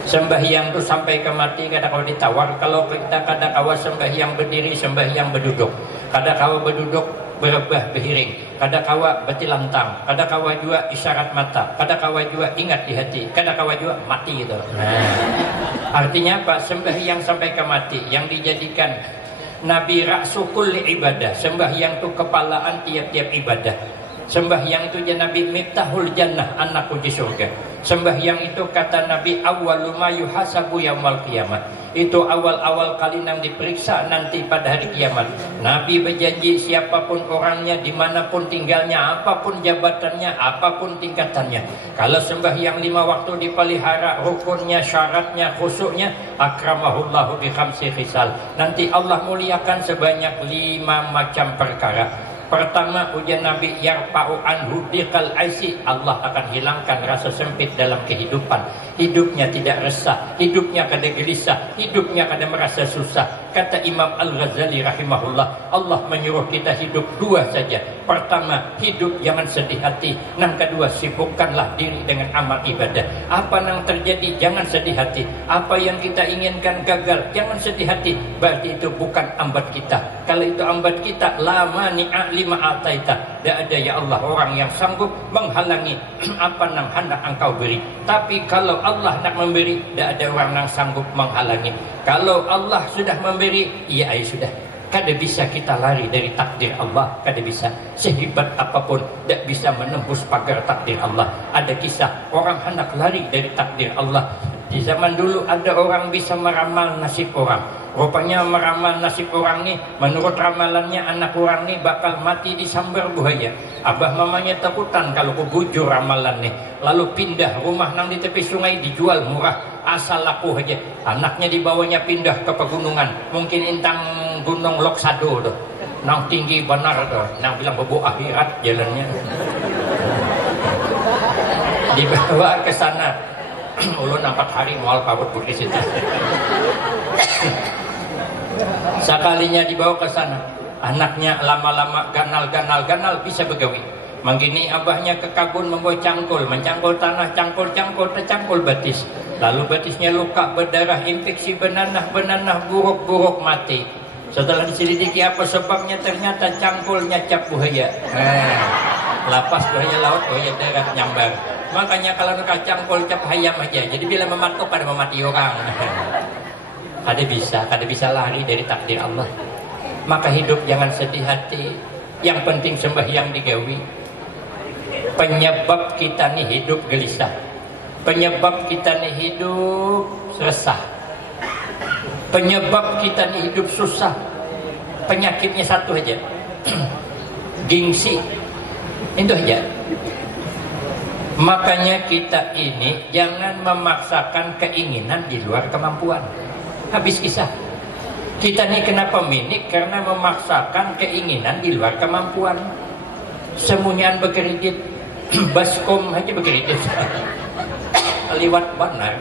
Sembahyang itu sampai ke mati kada kawa ditawar. Kalau kita kada kawa sembahyang berdiri, sembahyang berduduk. Kada kawa berduduk berebah behiring, kada kawa betilantang, kada kawa juga isyarat mata, kada kawa juga ingat di hati, kada kawa juga mati gitu. Artinya apa? Sembahyang sampai ke mati yang dijadikan Nabi Rasul ibadah. Sembahyang itu kepalaan tiap-tiap ibadah. Sembahyang itu Nabi Miftahul Jannah, anak kunci surga. Sembahyang itu kata Nabi awwalu ma yuhasabu yaumul qiyamah. Itu awal-awal kali nang diperiksa nanti pada hari kiamat. Nabi berjanji siapapun orangnya, dimanapun tinggalnya, apapun jabatannya, apapun tingkatannya, kalau sembahyang 5 waktu dipelihara, rukunnya, syaratnya, khusyuknya, akramahullahu bi khamsi khisal. Nanti Allah muliakan sebanyak 5 macam perkara. Pertama ujian Nabi yarfa'u anhu diqal aisi, Allah akan hilangkan rasa sempit dalam kehidupan. Hidupnya tidak resah, hidupnya kada gelisah, hidupnya kada merasa susah. Kata Imam Al-Ghazali rahimahullah, Allah menyuruh kita hidup 2 saja. Pertama, hidup jangan sedih hati. Nang kedua, sibukkanlah diri dengan amal ibadah. Apa nang terjadi jangan sedih hati. Apa yang kita inginkan gagal jangan sedih hati. Berarti itu bukan ambat kita. Kalau itu ambat kita, la mani'a lima ataita. Tidak ada ya Allah orang yang sanggup menghalangi apa nang hendak engkau beri. Tapi kalau Allah nak memberi, tidak ada orang yang sanggup menghalangi. Kalau Allah sudah memberi, ya sudah. Kada bisa kita lari dari takdir Allah, kada bisa. Sehebat apapun tidak bisa menembus pagar takdir Allah. Ada kisah orang hendak lari dari takdir Allah. Di zaman dulu ada orang bisa meramal nasib orang. Rupanya meramal nasib orang ni, menurut ramalannya anak orang ni bakal mati disambar buaya. Abah mamanya takutan kalau kubujur ramalan ni. Lalu pindah rumah nang di tepi sungai dijual murah. Asal laku aja. Anaknya dibawanya pindah ke pegunungan. Mungkin intang gunung Loksado tuh. Nang tinggi benar tuh. Nang bilang bobo akhirat jalannya. Dibawa ke sana. ulun 4 hari mual pabut putri situ. Sekalinya dibawa ke sana, anaknya lama-lama ganal bisa begawi. Manggini abahnya ke kabun membawa cangkul, mencangkul tanah, tercangkul batis. Lalu batisnya luka, berdarah, infeksi, benanah, buruk mati. Setelah diselidiki apa sebabnya, ternyata cangkulnya cap buaya. Lapas buaya laut, buaya darat nyambar. Makanya kalau nak cangkul cap hayam aja. Jadi bila mematuk pada memati orang. Kada bisa lari dari takdir Allah. Maka hidup jangan sedih hati. Yang penting sembahyang digawi. Penyebab kita nih hidup gelisah. Penyebab kita nih hidup resah. Penyebab kita nih hidup susah. Penyakitnya satu aja. Gengsi. Itu aja. Makanya kita ini jangan memaksakan keinginan di luar kemampuan. Habis kisah. Kita nih kenapa minik? Karena memaksakan keinginan di luar kemampuan. Semuanya berkredit. Baskom aja berkredit. Liwat benar.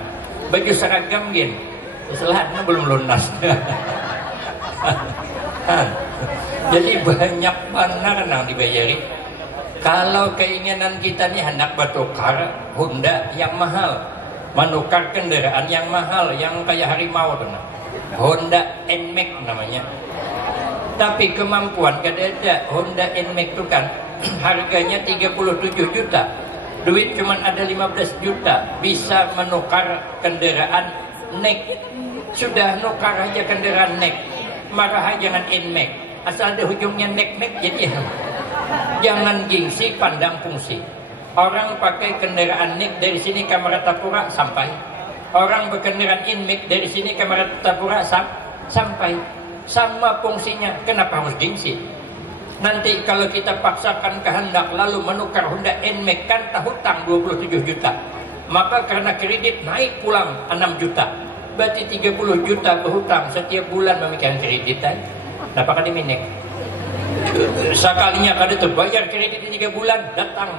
Baju seragam gin. Setelahnya belum lunas. Jadi banyak benar yang dibayari. Kalau keinginan kita nih hendak bertukar Honda yang mahal, menukar kendaraan yang mahal, yang kayak harimau tuh, Honda NMAX namanya. Tapi kemampuan kada ada. Honda NMAX itu kan harganya 37 juta. Duit cuman ada 15 juta. Bisa menukar kendaraan NEX. Sudah nukar aja kendaraan NEX. Marah jangan NMAX. Asal ada hujungnya NEX jadi jangan gengsi, pandang fungsi. Orang pakai kendaraan NEX dari sini ke Maratapura sampai. Orang berkendaraan NMAX dari sini ke Maratapura sampai. Sama fungsinya. Kenapa harus gengsi? Nanti kalau kita paksakan kehendak lalu menukar Honda NMAX kan hutang 27 juta. Maka karena kredit naik pulang 6 juta. Berarti 30 juta berhutang setiap bulan memikirkan kredit. Apakah diminik? Sekalinya kada terbayar kredit 3 bulan, datang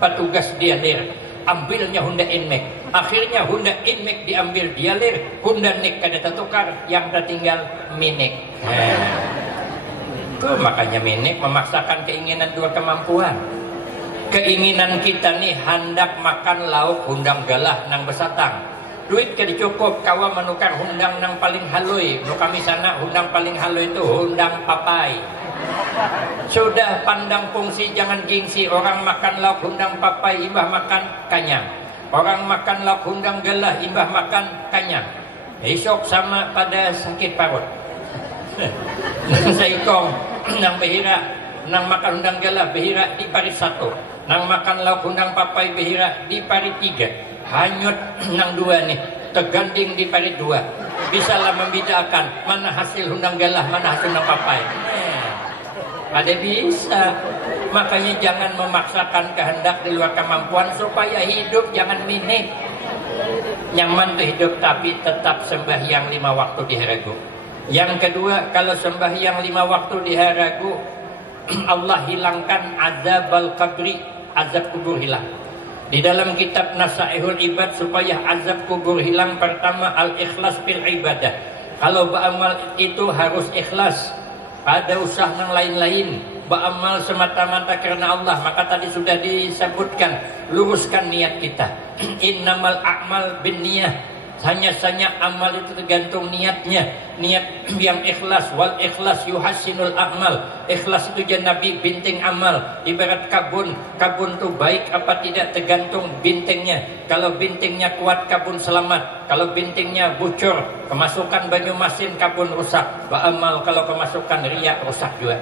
petugas dialir, ambilnya Honda NMAX. Akhirnya Honda NMAX diambil dialir, Honda NEX kada tertukar, yang tertinggal minik. Makanya minik memaksakan keinginan dua kemampuan. Keinginan kita nih hendak makan lauk hundang galah nang besatang. Duit kada cukup, kawa menukar hundang nang paling halui. Nu kami sana hundang paling halui itu hundang papai. Sudah pandang fungsi, jangan gengsi. Orang makan lauk hundang papai, imbah makan kanyang. Orang makan lauk hundang galah, imbah makan kanyang. Esok sama pada sakit parut. Nang saikong, nang behira, nang makan hundang galah, behira di parit 1. Nang makan lauk hundang papai, behira di parit 3. Hanyut nang 2 nih, terganding di parit 2. Bisalah membedakan mana hasil hundang galah, mana hasil hundang papai. Ada bisa. Makanya jangan memaksakan kehendak di luar kemampuan supaya hidup jangan minik. Nyaman tuh hidup tapi tetap sembahyang 5 waktu di hari Rabu. Yang kedua, kalau sembahyang 5 waktu di hari Rabu, Allah hilangkan azab al-qabri, azab kubur hilang. Di dalam kitab Nasaihul Ibad supaya azab kubur hilang, pertama al-ikhlas fil ibadah. Kalau beramal itu harus ikhlas. Ada usaha yang lain-lain. Beramal semata-mata karena Allah. Maka tadi sudah disebutkan, luruskan niat kita. Innamal a'mal binniyah. Hanya-hanya amal itu tergantung niatnya. Niat yang ikhlas. Wal ikhlas yuhassinul a'mal. Ikhlas itu jan Nabi binting amal. Ibarat kabun. Kabun itu baik apa tidak tergantung bintingnya. Kalau bintingnya kuat, kabun selamat. Kalau bintingnya bocor, kemasukan banyu masin, kabun rusak. Ba'amal kalau kemasukan riak, rusak juga.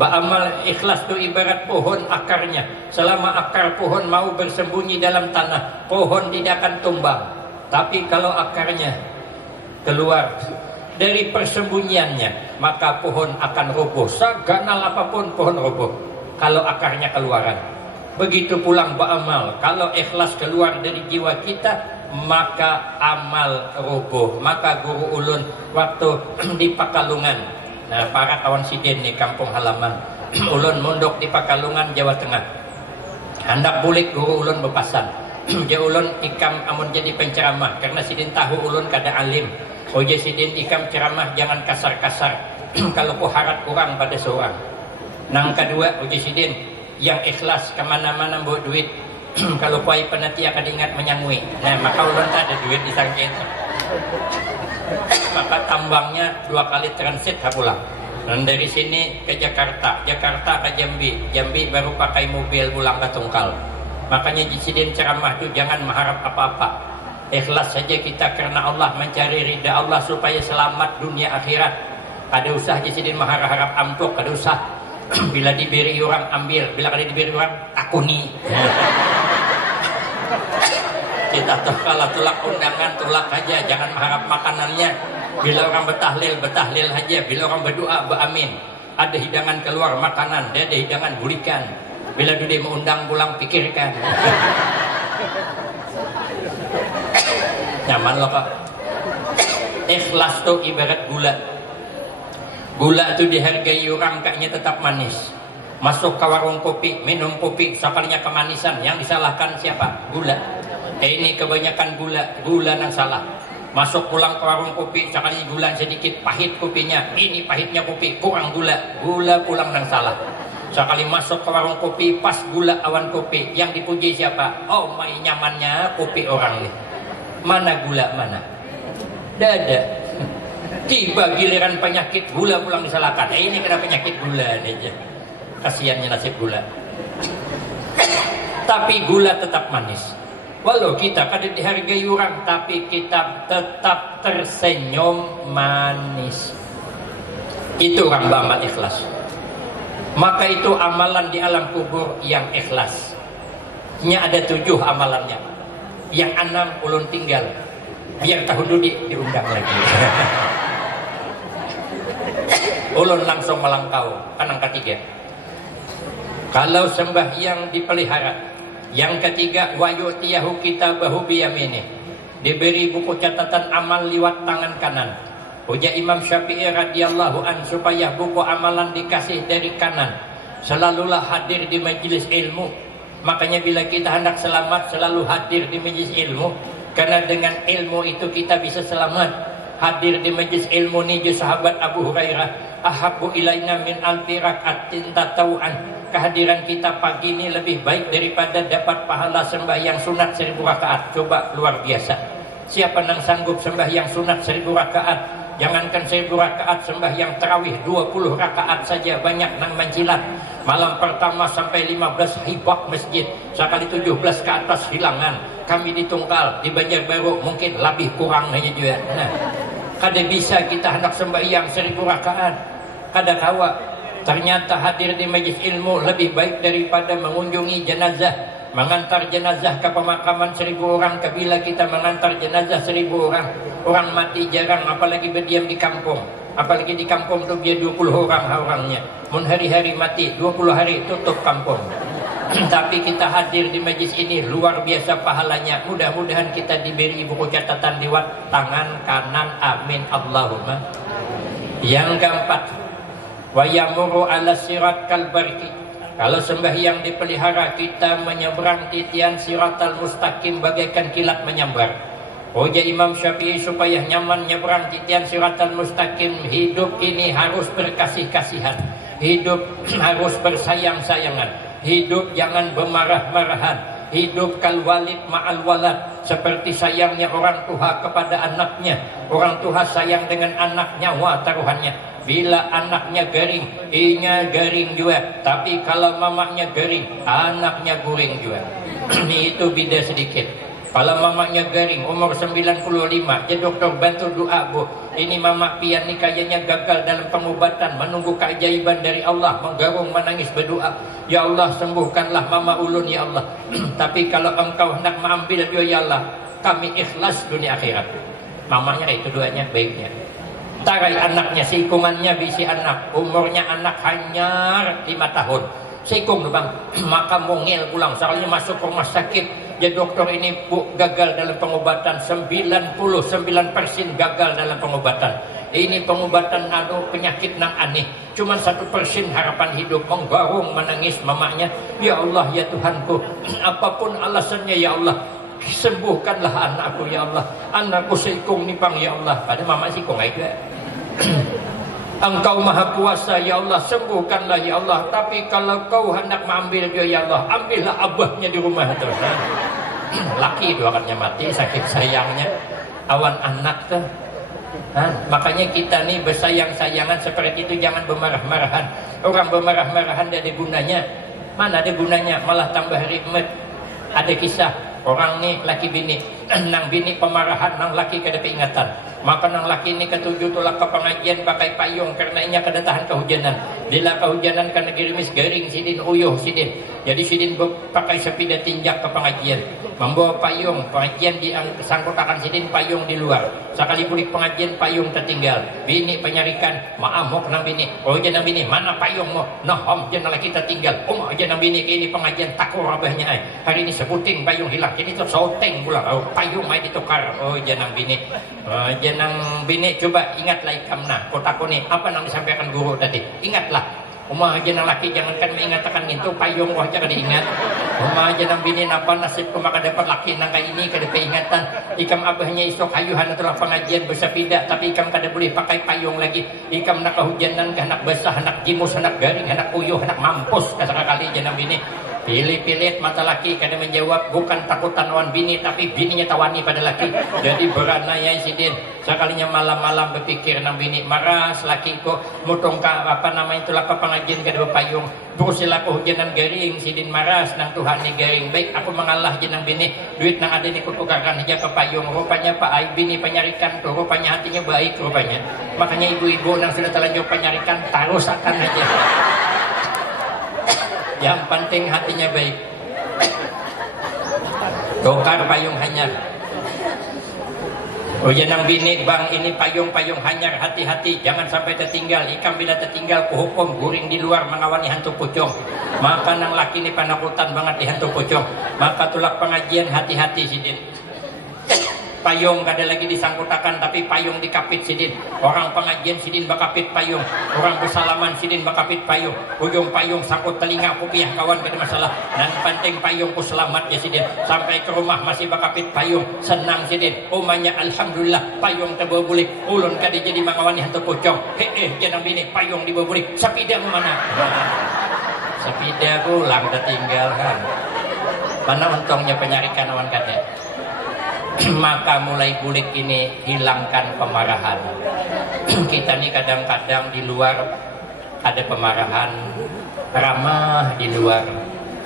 Ba'amal ikhlas itu ibarat pohon akarnya. Selama akar pohon mau bersembunyi dalam tanah, pohon tidak akan tumbang. Tapi kalau akarnya keluar dari persembunyiannya, maka pohon akan roboh. Seganal apapun pohon roboh kalau akarnya keluaran. Begitu pulang ba'amal. Kalau ikhlas keluar dari jiwa kita, maka amal roboh. Maka guru ulun waktu di Pakalungan, nah, para kawan siden nih kampung halaman, ulun mondok di Pakalungan, Jawa Tengah. Hendak bulik guru ulun bepasan, Ja ulun ikam amun jadi penceramah karena sidin tahu ulun kada alim. Oje sidin ikam ceramah jangan kasar-kasar. Kalau ku harat kurang pada seorang. Nang kedua oje sidin yang ikhlas kemana-mana bawa duit. Kalau kuai penatia kada ingat menyangui. Nah maka ulun tak ada duit di sangkit. Maka tambangnya 2 kali transit pulang. Dan dari sini ke Jakarta, Jakarta ke Jambi, Jambi baru pakai mobil pulang ke Tungkal. Makanya Sidin ceramah itu jangan mengharap apa-apa. Ikhlas saja kita karena Allah, mencari ridha Allah supaya selamat dunia akhirat. Kada usah Sidin mengharap amplop, kada usah. Bila diberi orang ambil, bila kada diberi orang takuni. Kita tuh kalau tulak undangan tulak aja, jangan mengharap makanannya. Bila orang betahlil aja. Bila orang berdoa beramin. Ada hidangan keluar makanan, dia ada hidangan burikan. Bila dia mengundang pulang pikirkan. Nyaman loh Pak. Ikhlas tuh ibarat gula. Gula tuh dihargai orang kayaknya tetap manis. Masuk ke warung kopi, minum kopi, sekalinya kemanisan. Yang disalahkan siapa? Gula. Ini kebanyakan gula yang salah. Masuk pulang ke warung kopi, sekali gula sedikit, pahit kopinya. Ini pahitnya kopi, kurang gula pulang yang salah. Sekali masuk ke warung kopi, pas gula awan kopi. Yang dipuji siapa? Oh my nyamannya kopi orang nih. Mana gula mana? Dada. Tiba giliran penyakit gula pulang disalahkan. Ini kena penyakit gula aja. Kasiannya nasib gula. Tapi gula tetap manis. Walau kita kadang dihargai orang, tapi kita tetap tersenyum manis. Itu orang beramal ikhlas. Maka itu amalan di alam kubur yang ikhlas. Nya ada 7 amalannya. Yang 6 ulun tinggal. Biar tahun dudi diundang lagi. Ulun langsung melangkau. Kanang ketiga. Kalau sembahyang dipelihara. Yang ketiga, wa yu'tiyahu kitabahu biyamini. Diberi buku catatan amal liwat tangan kanan. Ujar Imam Syafi'i radhiyallahu an supaya buku amalan dikasih dari kanan. Selalulah hadir di majelis ilmu. Makanya bila kita hendak selamat selalu hadir di majelis ilmu. Karena dengan ilmu itu kita bisa selamat. Hadir di majelis ilmu ni sahabat Abu Hurairah. Ahabbu ilaina min alfi rak'atin tatawu'an. Kehadiran kita pagi ini lebih baik daripada dapat pahala sembahyang sunat 1000 rakaat. Coba luar biasa. Siapa yang sanggup sembahyang sunat 1000 rakaat? Jangankan 1000 rakaat, sembahyang tarawih 20 rakaat saja banyak nang mencilat. Malam pertama sampai 15 hibak masjid. Sekali 17 ke atas hilangan. Kami di Tungkal, di Banjarbaru mungkin lebih kurang aja juga. Nah, kada bisa kita hendak sembahyang 1000 rakaat. Kada kawa. Ternyata hadir di majlis ilmu lebih baik daripada mengunjungi jenazah. Mengantar jenazah ke pemakaman 1000 orang. Kabila kita mengantar jenazah 1000 orang. Orang mati jarang, apalagi berdiam di kampung. Apalagi di kampung tu dia 20 orang orangnya. Mun hari-hari mati 20 hari tutup kampung. Tapi kita hadir di majlis ini luar biasa pahalanya. Mudah-mudahan kita diberi buku catatan liwat tangan kanan. Amin Allahumma. Yang keempat, wa yamuru ala sirat kalbarki. Kalau sembahyang dipelihara, kita menyeberang titian siratal mustaqim bagaikan kilat menyambar. Ujar Imam Syafi'i supaya nyaman nyeberang titian siratal mustaqim, hidup ini harus berkasih-kasihan. Hidup harus bersayang-sayangan. Hidup jangan bermarah-marahan. Hidup kal walid ma'al walad. Seperti sayangnya orang tua kepada anaknya. Orang tua sayang dengan anaknya, wah taruhannya. Bila anaknya garing, inya garing juga. Tapi kalau mamanya garing, anaknya guring juga. Itu beda sedikit. Kalau mamanya garing, umur 95, jadi dokter bantu doa, Bu. Ini mama pian nih kayaknya gagal dalam pengobatan, menunggu keajaiban dari Allah, menggarung menangis berdoa. Ya Allah, sembuhkanlah mama ulun ya Allah. Tapi kalau engkau hendak mengambil dia ya Allah, kami ikhlas dunia akhirat. Mamanya itu doanya baiknya. Tarai anaknya, sikungannya bisi anak, umurnya anak hanya 5 tahun. Sikung bang, maka mungil pulang. Soalnya masuk rumah sakit. Jadi dokter ini Bu gagal dalam pengobatan, 99% gagal dalam pengobatan. Ini pengobatan penyakit nang aneh. Cuman 1% harapan hidup. Menggarung menangis mamanya. Ya Allah ya Tuhanku, apapun alasannya ya Allah, sembuhkanlah anakku ya Allah. Anakku sikung nipang ya Allah. Pada mama sikung aja. Engkau maha kuasa ya Allah, sembuhkanlah ya Allah. Tapi kalau kau hendak mengambil dia ya Allah, ambillah abahnya di rumah terus. Laki itu akannya mati, sakit sayangnya. Awan anak tuh. Makanya kita nih bersayang-sayangan seperti itu, jangan bermarah-marahan. Orang bermarah-marahan tidak ada gunanya. Mana ada gunanya, malah tambah ribet. Ada kisah orang nih laki bini, nang bini pemarahan, nang laki kada peingatan. Maka nang laki ini ketujuh tulak ke pengajian pakai payung karena inya kada tahan kehujanan. Dila kehujanan karena gerimis garing sidin uyuh sidin. Jadi sidin pakai sepeda tinjak ke pengajian. Membawa payung, pengajian disangkutakan sidin payung di luar. Sekali pulik pengajian payung tertinggal. Bini penyarikan, maamok nang bini. Oh jenang bini, mana payungmu? Nah, jenang laki tertinggal. Oh jenang bini ini pengajian takur abahnya ay. Hari ini sebuting payung hilang. Jadi itu soteng pula. Oh, payung ay ditukar. Oh jenang bini. Jenang bini coba ingatlah ikamna. Kotakuni apa nang disampaikan guru tadi? Ingatlah. Umah jenang laki jangankan mengingatkan itu payung wajah kada ingat. Umah jenang bini napa nasib maka dapat laki nang kaya ini kada peingatan. Ikam abahnya isok hayuhan adalah pengajian bersepeda tapi ikam kada boleh pakai payung lagi. Ikam nak kehujanan, nak basah, nak jimus, nak garing, nak uyuh, nak mampus kali jenang bini. Pilih-pilih mata laki kada menjawab, bukan takutan wan bini tapi bininya tawani pada laki. Jadi berana ya sidin. Sekalinya malam-malam berpikir nang bini maras laki kok mutong ka apa nama itulah ke pengajian kada payung. Berusilah kehujanan garing sidin maras nang Tuhan ni garing. Baik aku mengalah jenang bini. Duit nang ada ni kutukarkan aja ke payung. Rupanya Pak Ai bini penyarikan tuh rupanya hatinya baik rupanya. Makanya ibu-ibu nang sudah terlanjur penyarikan tarusakan aja. Yang penting hatinya baik. Tukar payung hanyar. Oh jenang bini bang ini payung-payung hanyar, hati-hati jangan sampai tertinggal. Ikam bila tertinggal kuhukum guring di luar mengawani hantu pocong. Maka nang laki ini panakutan banget di hantu pocong. Maka tulak pengajian hati-hati sidin. Payung kada lagi disangkutakan tapi payung dikapit sidin. Orang pengajian sidin bakapit payung. Orang bersalaman sidin bakapit payung. Ujung payung sangkut telinga kupiah kawan kada masalah. Dan penting payungku selamat ya sidin. Sampai ke rumah masih bakapit payung. Senang sidin. Umanya alhamdulillah payung terbawa bulik. Ulun kada jadi mangawani hantu pocong. Jenang bini payung dibawa bulik. Sapidamu mana? Sapidaku lang tertinggal kan. Mana untungnya penyarikan awan kada. Maka mulai bulik ini hilangkan kemarahan. Kita nih kadang-kadang di luar ada pemarahan, ramah di luar,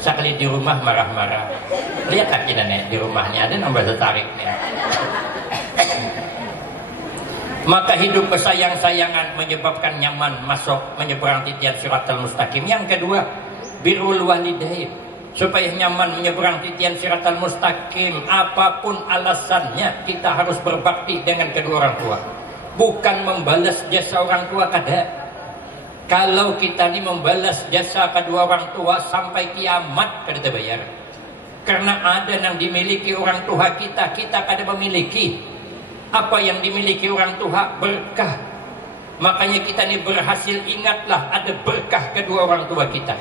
sekali di rumah marah-marah. Lihat tak kita nih di rumahnya ada nomor tertarik nih. Maka hidup bersayang-sayangan menyebabkan nyaman masuk menyeberang titian siratal mustaqim. Yang kedua, birrul walidain. Supaya nyaman menyeberang titian siratal mustaqim, apapun alasannya kita harus berbakti dengan kedua orang tua. Bukan membalas jasa orang tua kada. Kalau kita ini membalas jasa kedua orang tua sampai kiamat kada terbayar. Karena ada yang dimiliki orang tua kita kada memiliki. Apa yang dimiliki orang tua berkah. Makanya kita ini berhasil, ingatlah ada berkah kedua orang tua kita.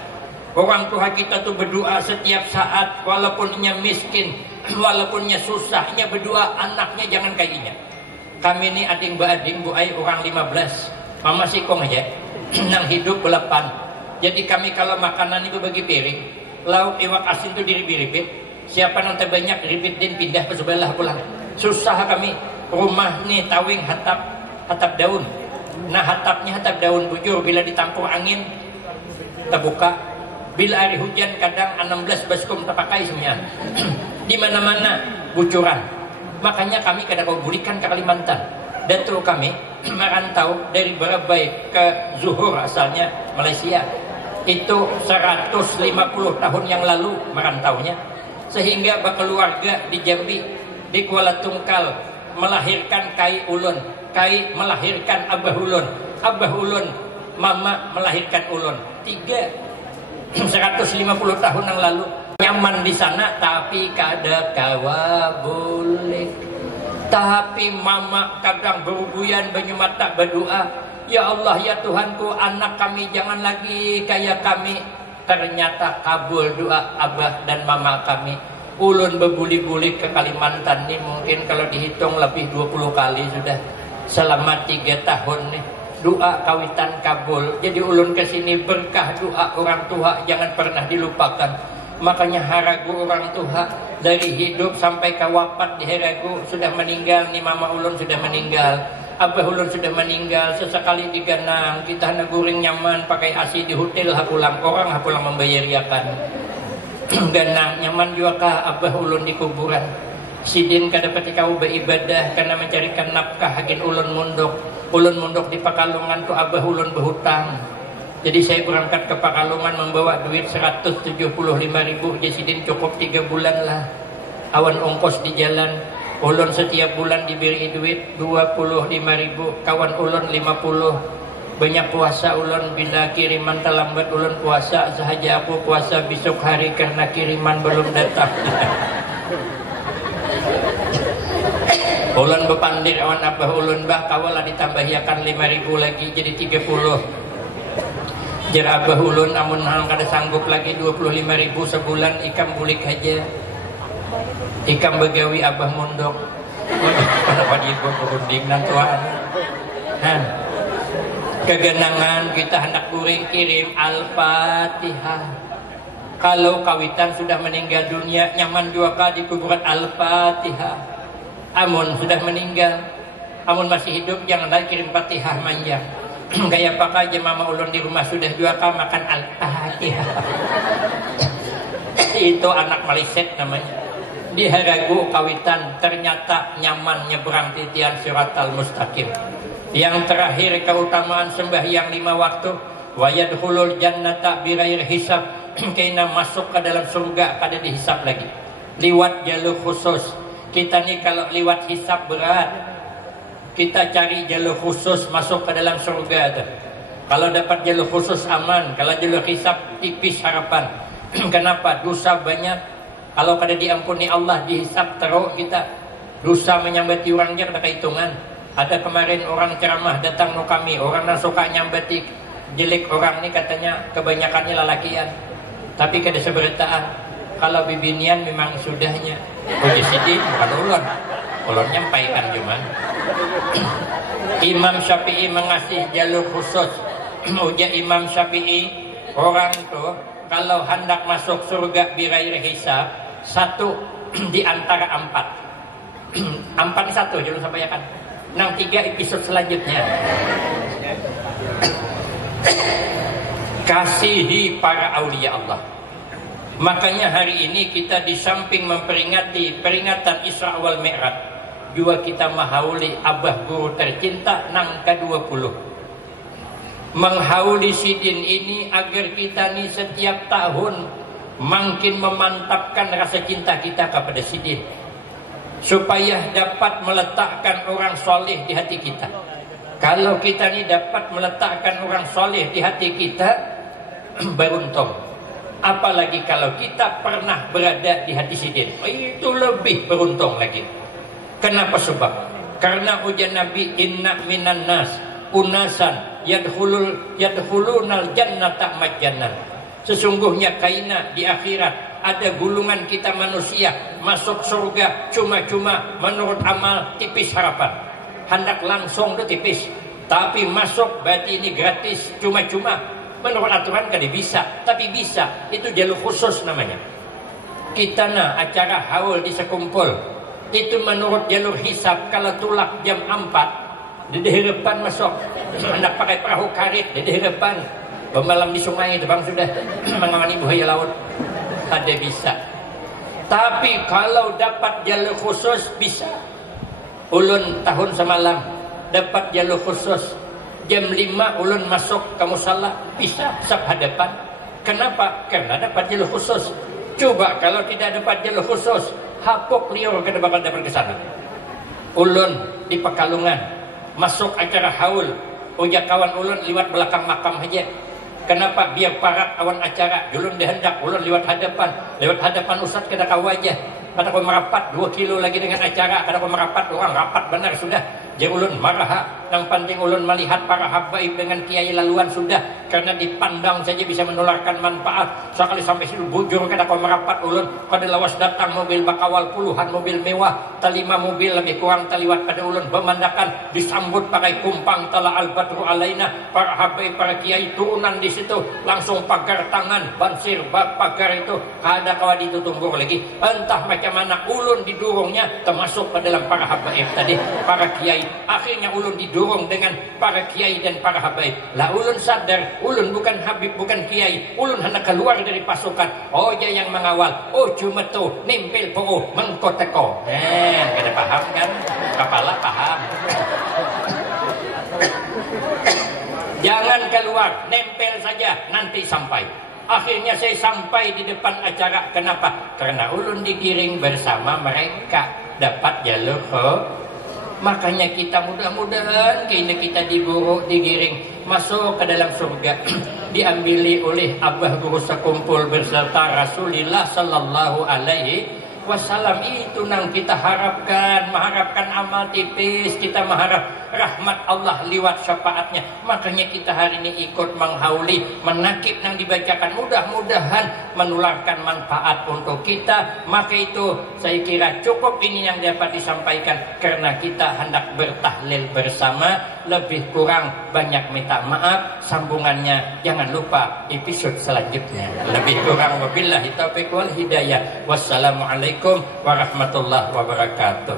Orang tua kita tuh berdoa setiap saat, walaupun nya miskin, walaupun nya susah, nya berdoa anaknya jangan kayaknya. Kami ini ading beading bu ai orang 15, mama sikong aja, nang hidup belapan. Jadi kami kalau makanan itu bagi piring, lauk iwak asin itu diribit-ribit. Siapa yang terbanyak ribit din pindah ke sebelah pulang. Susah kami, rumah nih tawing hatap daun. Nah hatapnya hatap daun bujur, bila ditampur angin terbuka. Bila hari hujan kadang 16 baskom terpakai semuanya. Di mana-mana bucuran. Makanya kami kadang kau bulikan ke Kalimantan. Datuk kami merantau dari Barabai ke Zuhur asalnya Malaysia. Itu 150 tahun yang lalu merantaunya. Sehingga berkeluarga di Jambi, di Kuala Tungkal melahirkan Kai Ulun. Kai melahirkan Abah Ulun. Abah Ulun, Mama melahirkan Ulun. 150 tahun yang lalu nyaman di sana tapi kada kawa boleh. Tapi mama kadang berubuyan benyumata berdoa, ya Allah ya Tuhanku anak kami jangan lagi kayak kami. Ternyata kabul doa abah dan mama kami. Ulun berbulik-bulik ke Kalimantan nih, mungkin kalau dihitung lebih 20 kali sudah selama 3 tahun nih. Doa kawitan kabul. Jadi ulun ke sini berkah doa orang tua jangan pernah dilupakan. Makanya haragu orang tua dari hidup sampai ke wafat di haragu sudah meninggal nih, mama ulun sudah meninggal, abah ulun sudah meninggal. Sesekali diganang kita naguring nyaman pakai asi di hotel hapulang orang hapulang membayariakan. Ganang nyaman juga ka abah ulun di kuburan. Sidin kada pati kau beribadah karena mencarikan nafkah hagin ulun munduk. Ulun munduk di Pakalungan tu abah ulun berhutang. Jadi saya berangkat ke Pakalungan membawa duit 175.000. Jadi Sidin cukup 3 bulan lah. Awan ongkos di jalan. Ulun setiap bulan diberi duit 25.000. Kawan ulun 50. Banyak puasa ulun, bila kiriman terlambat ulun puasa sahaja. Aku puasa besok hari karena kiriman belum datang. Ulun bepandir awan abah ulun bah kawalah ditambahiakan 5.000 lagi jadi 30. Jar abah ulun amun hang kada sanggup lagi 25.000 sebulan ikam bulik aja. Ikam begawi abah mondok. Kenapa dia berunding nantuan? Kegenangan kita hendak kuring kirim Al-Fatihah. Kalau kawitan sudah meninggal dunia nyaman juga di kuburan Al-Fatihah. Amun sudah meninggal, amun masih hidup jangan lagi kirim Fatihah manjang. Kayak apa aja mama ulun di rumah sudah juga makan Al-Fatihah. Itu anak maliset namanya. Di haragu kawitan ternyata nyaman nyebrang titian siratal mustaqim. Yang terakhir keutamaan sembahyang 5 waktu, wa yadkhulul jannata bighairi hisab. Kaina masuk ke dalam surga kada dihisab lagi. Liwat jalur khusus. Kita nih kalau liwat hisab berat, kita cari jalur khusus masuk ke dalam surga tuh. Kalau dapat jalur khusus aman, kalau jalur hisab tipis harapan. Kenapa? Dosa banyak. Kalau kada diampuni Allah dihisab teruk kita. Dosa menyambati orang jangan ada kehitungan. Ada kemarin orang ceramah datang no kami, orang yang suka nyambati jelek orang nih katanya kebanyakannya lalakian. Tapi kada seberitaan. Kalau bibinian memang sudahnya. Puji Sidi bukan ulun nyampaikan cuman. Imam Syafi'i mengasih jalur khusus. Ujar Imam Syafi'i, orang tuh kalau hendak masuk surga bighairi hisab, 1 di antara 4. 4 1 jangan sampaikan. 3 episode selanjutnya. Kasihi para aulia Allah. Makanya hari ini kita di samping memperingati peringatan Isra wal Mi'raj, juga kita menghauli abah guru tercinta nang ke-20. Menghauli Sidin ini agar kita nih setiap tahun makin memantapkan rasa cinta kita kepada Sidin, supaya dapat meletakkan orang soleh di hati kita. Kalau kita nih dapat meletakkan orang soleh di hati kita, beruntung. Apalagi kalau kita pernah berada di hati Sidin, itu lebih beruntung lagi. Kenapa sebab? Karena ujian Nabi, inna minan nas unasan yadkhulunal jannata majjanan. Sesungguhnya kaina di akhirat ada gulungan kita manusia masuk surga cuma-cuma menurut amal tipis harapan. Hendak langsung itu tipis, tapi masuk berarti ini gratis cuma-cuma. Menurut aturan kan bisa, tapi bisa. Itu jalur khusus namanya. Kita nah acara haul di sekumpul. Itu menurut jalur hisab. Kalau tulak jam 4 di depan masuk. Hendak pakai perahu karet di depan. Pemalam di sungai itu bang sudah mengawani buaya laut. Ada bisa. Tapi kalau dapat jalur khusus bisa. Ulun tahun semalam dapat jalur khusus. Jam 5 ulun masuk ke musala bisa sab hadapan. Kenapa? Karena dapat jalur khusus. Coba kalau tidak dapat jalur khusus, hapok liur kada bakal dapat ke sana. Ulun di Pekalongan masuk acara haul, ujak kawan ulun lewat belakang makam aja. Kenapa? Biar parat awan acara. Ulun dihendak ulun lewat hadapan ustaz kada kau aja. Kada kau merapat 2 kilo lagi dengan acara, kada kau merapat orang rapat benar sudah. Jadi ulun marah. Yang penting ulun melihat para habaib dengan kiai laluan sudah, karena dipandang saja bisa menularkan manfaat. Sekali sampai situ bujur kada kau merapat ulun, kada lawas datang mobil bakawal puluhan mobil mewah, talima mobil lebih kurang taliwat pada ulun pemandakan, disambut pakai kumpang tala al-badru alaina, para habaib para kiai turunan di situ, langsung pagar tangan bansir pagar itu kada kawa ditutumbur lagi. Entah macam mana ulun didurungnya, termasuk ke dalam para habaib tadi, para kiai. Akhirnya ulun didurung dengan para kiai dan para habaib. Lah ulun sadar, ulun bukan habib, bukan kiai, ulun hendak keluar dari pasukan. Oh dia yang mengawal, oh cuma tu nempel po mengkoteko. Kada paham kan? Kepala paham. Jangan keluar, nempel saja, nanti sampai. Akhirnya saya sampai di depan acara. Kenapa? Karena ulun digiring bersama mereka, dapat jalur ke. Makanya kita mudah-mudahan kini kita digiring masuk ke dalam surga, diambili oleh abah guru sekumpul berserta Rasulullah sallallahu alaihi wasallam. Itu nang kita harapkan, mengharapkan amal tipis, kita mengharap rahmat Allah liwat syafaatnya. Makanya kita hari ini ikut menghauli, menakib yang dibacakan, mudah-mudahan menularkan manfaat untuk kita. Maka itu saya kira cukup ini yang dapat disampaikan, karena kita hendak bertahlil bersama. Lebih kurang banyak minta maaf, sambungannya jangan lupa episode selanjutnya. Lebih kurang wabillahi taufiq wal hidayah. Wassalamualaikum warahmatullahi wabarakatuh.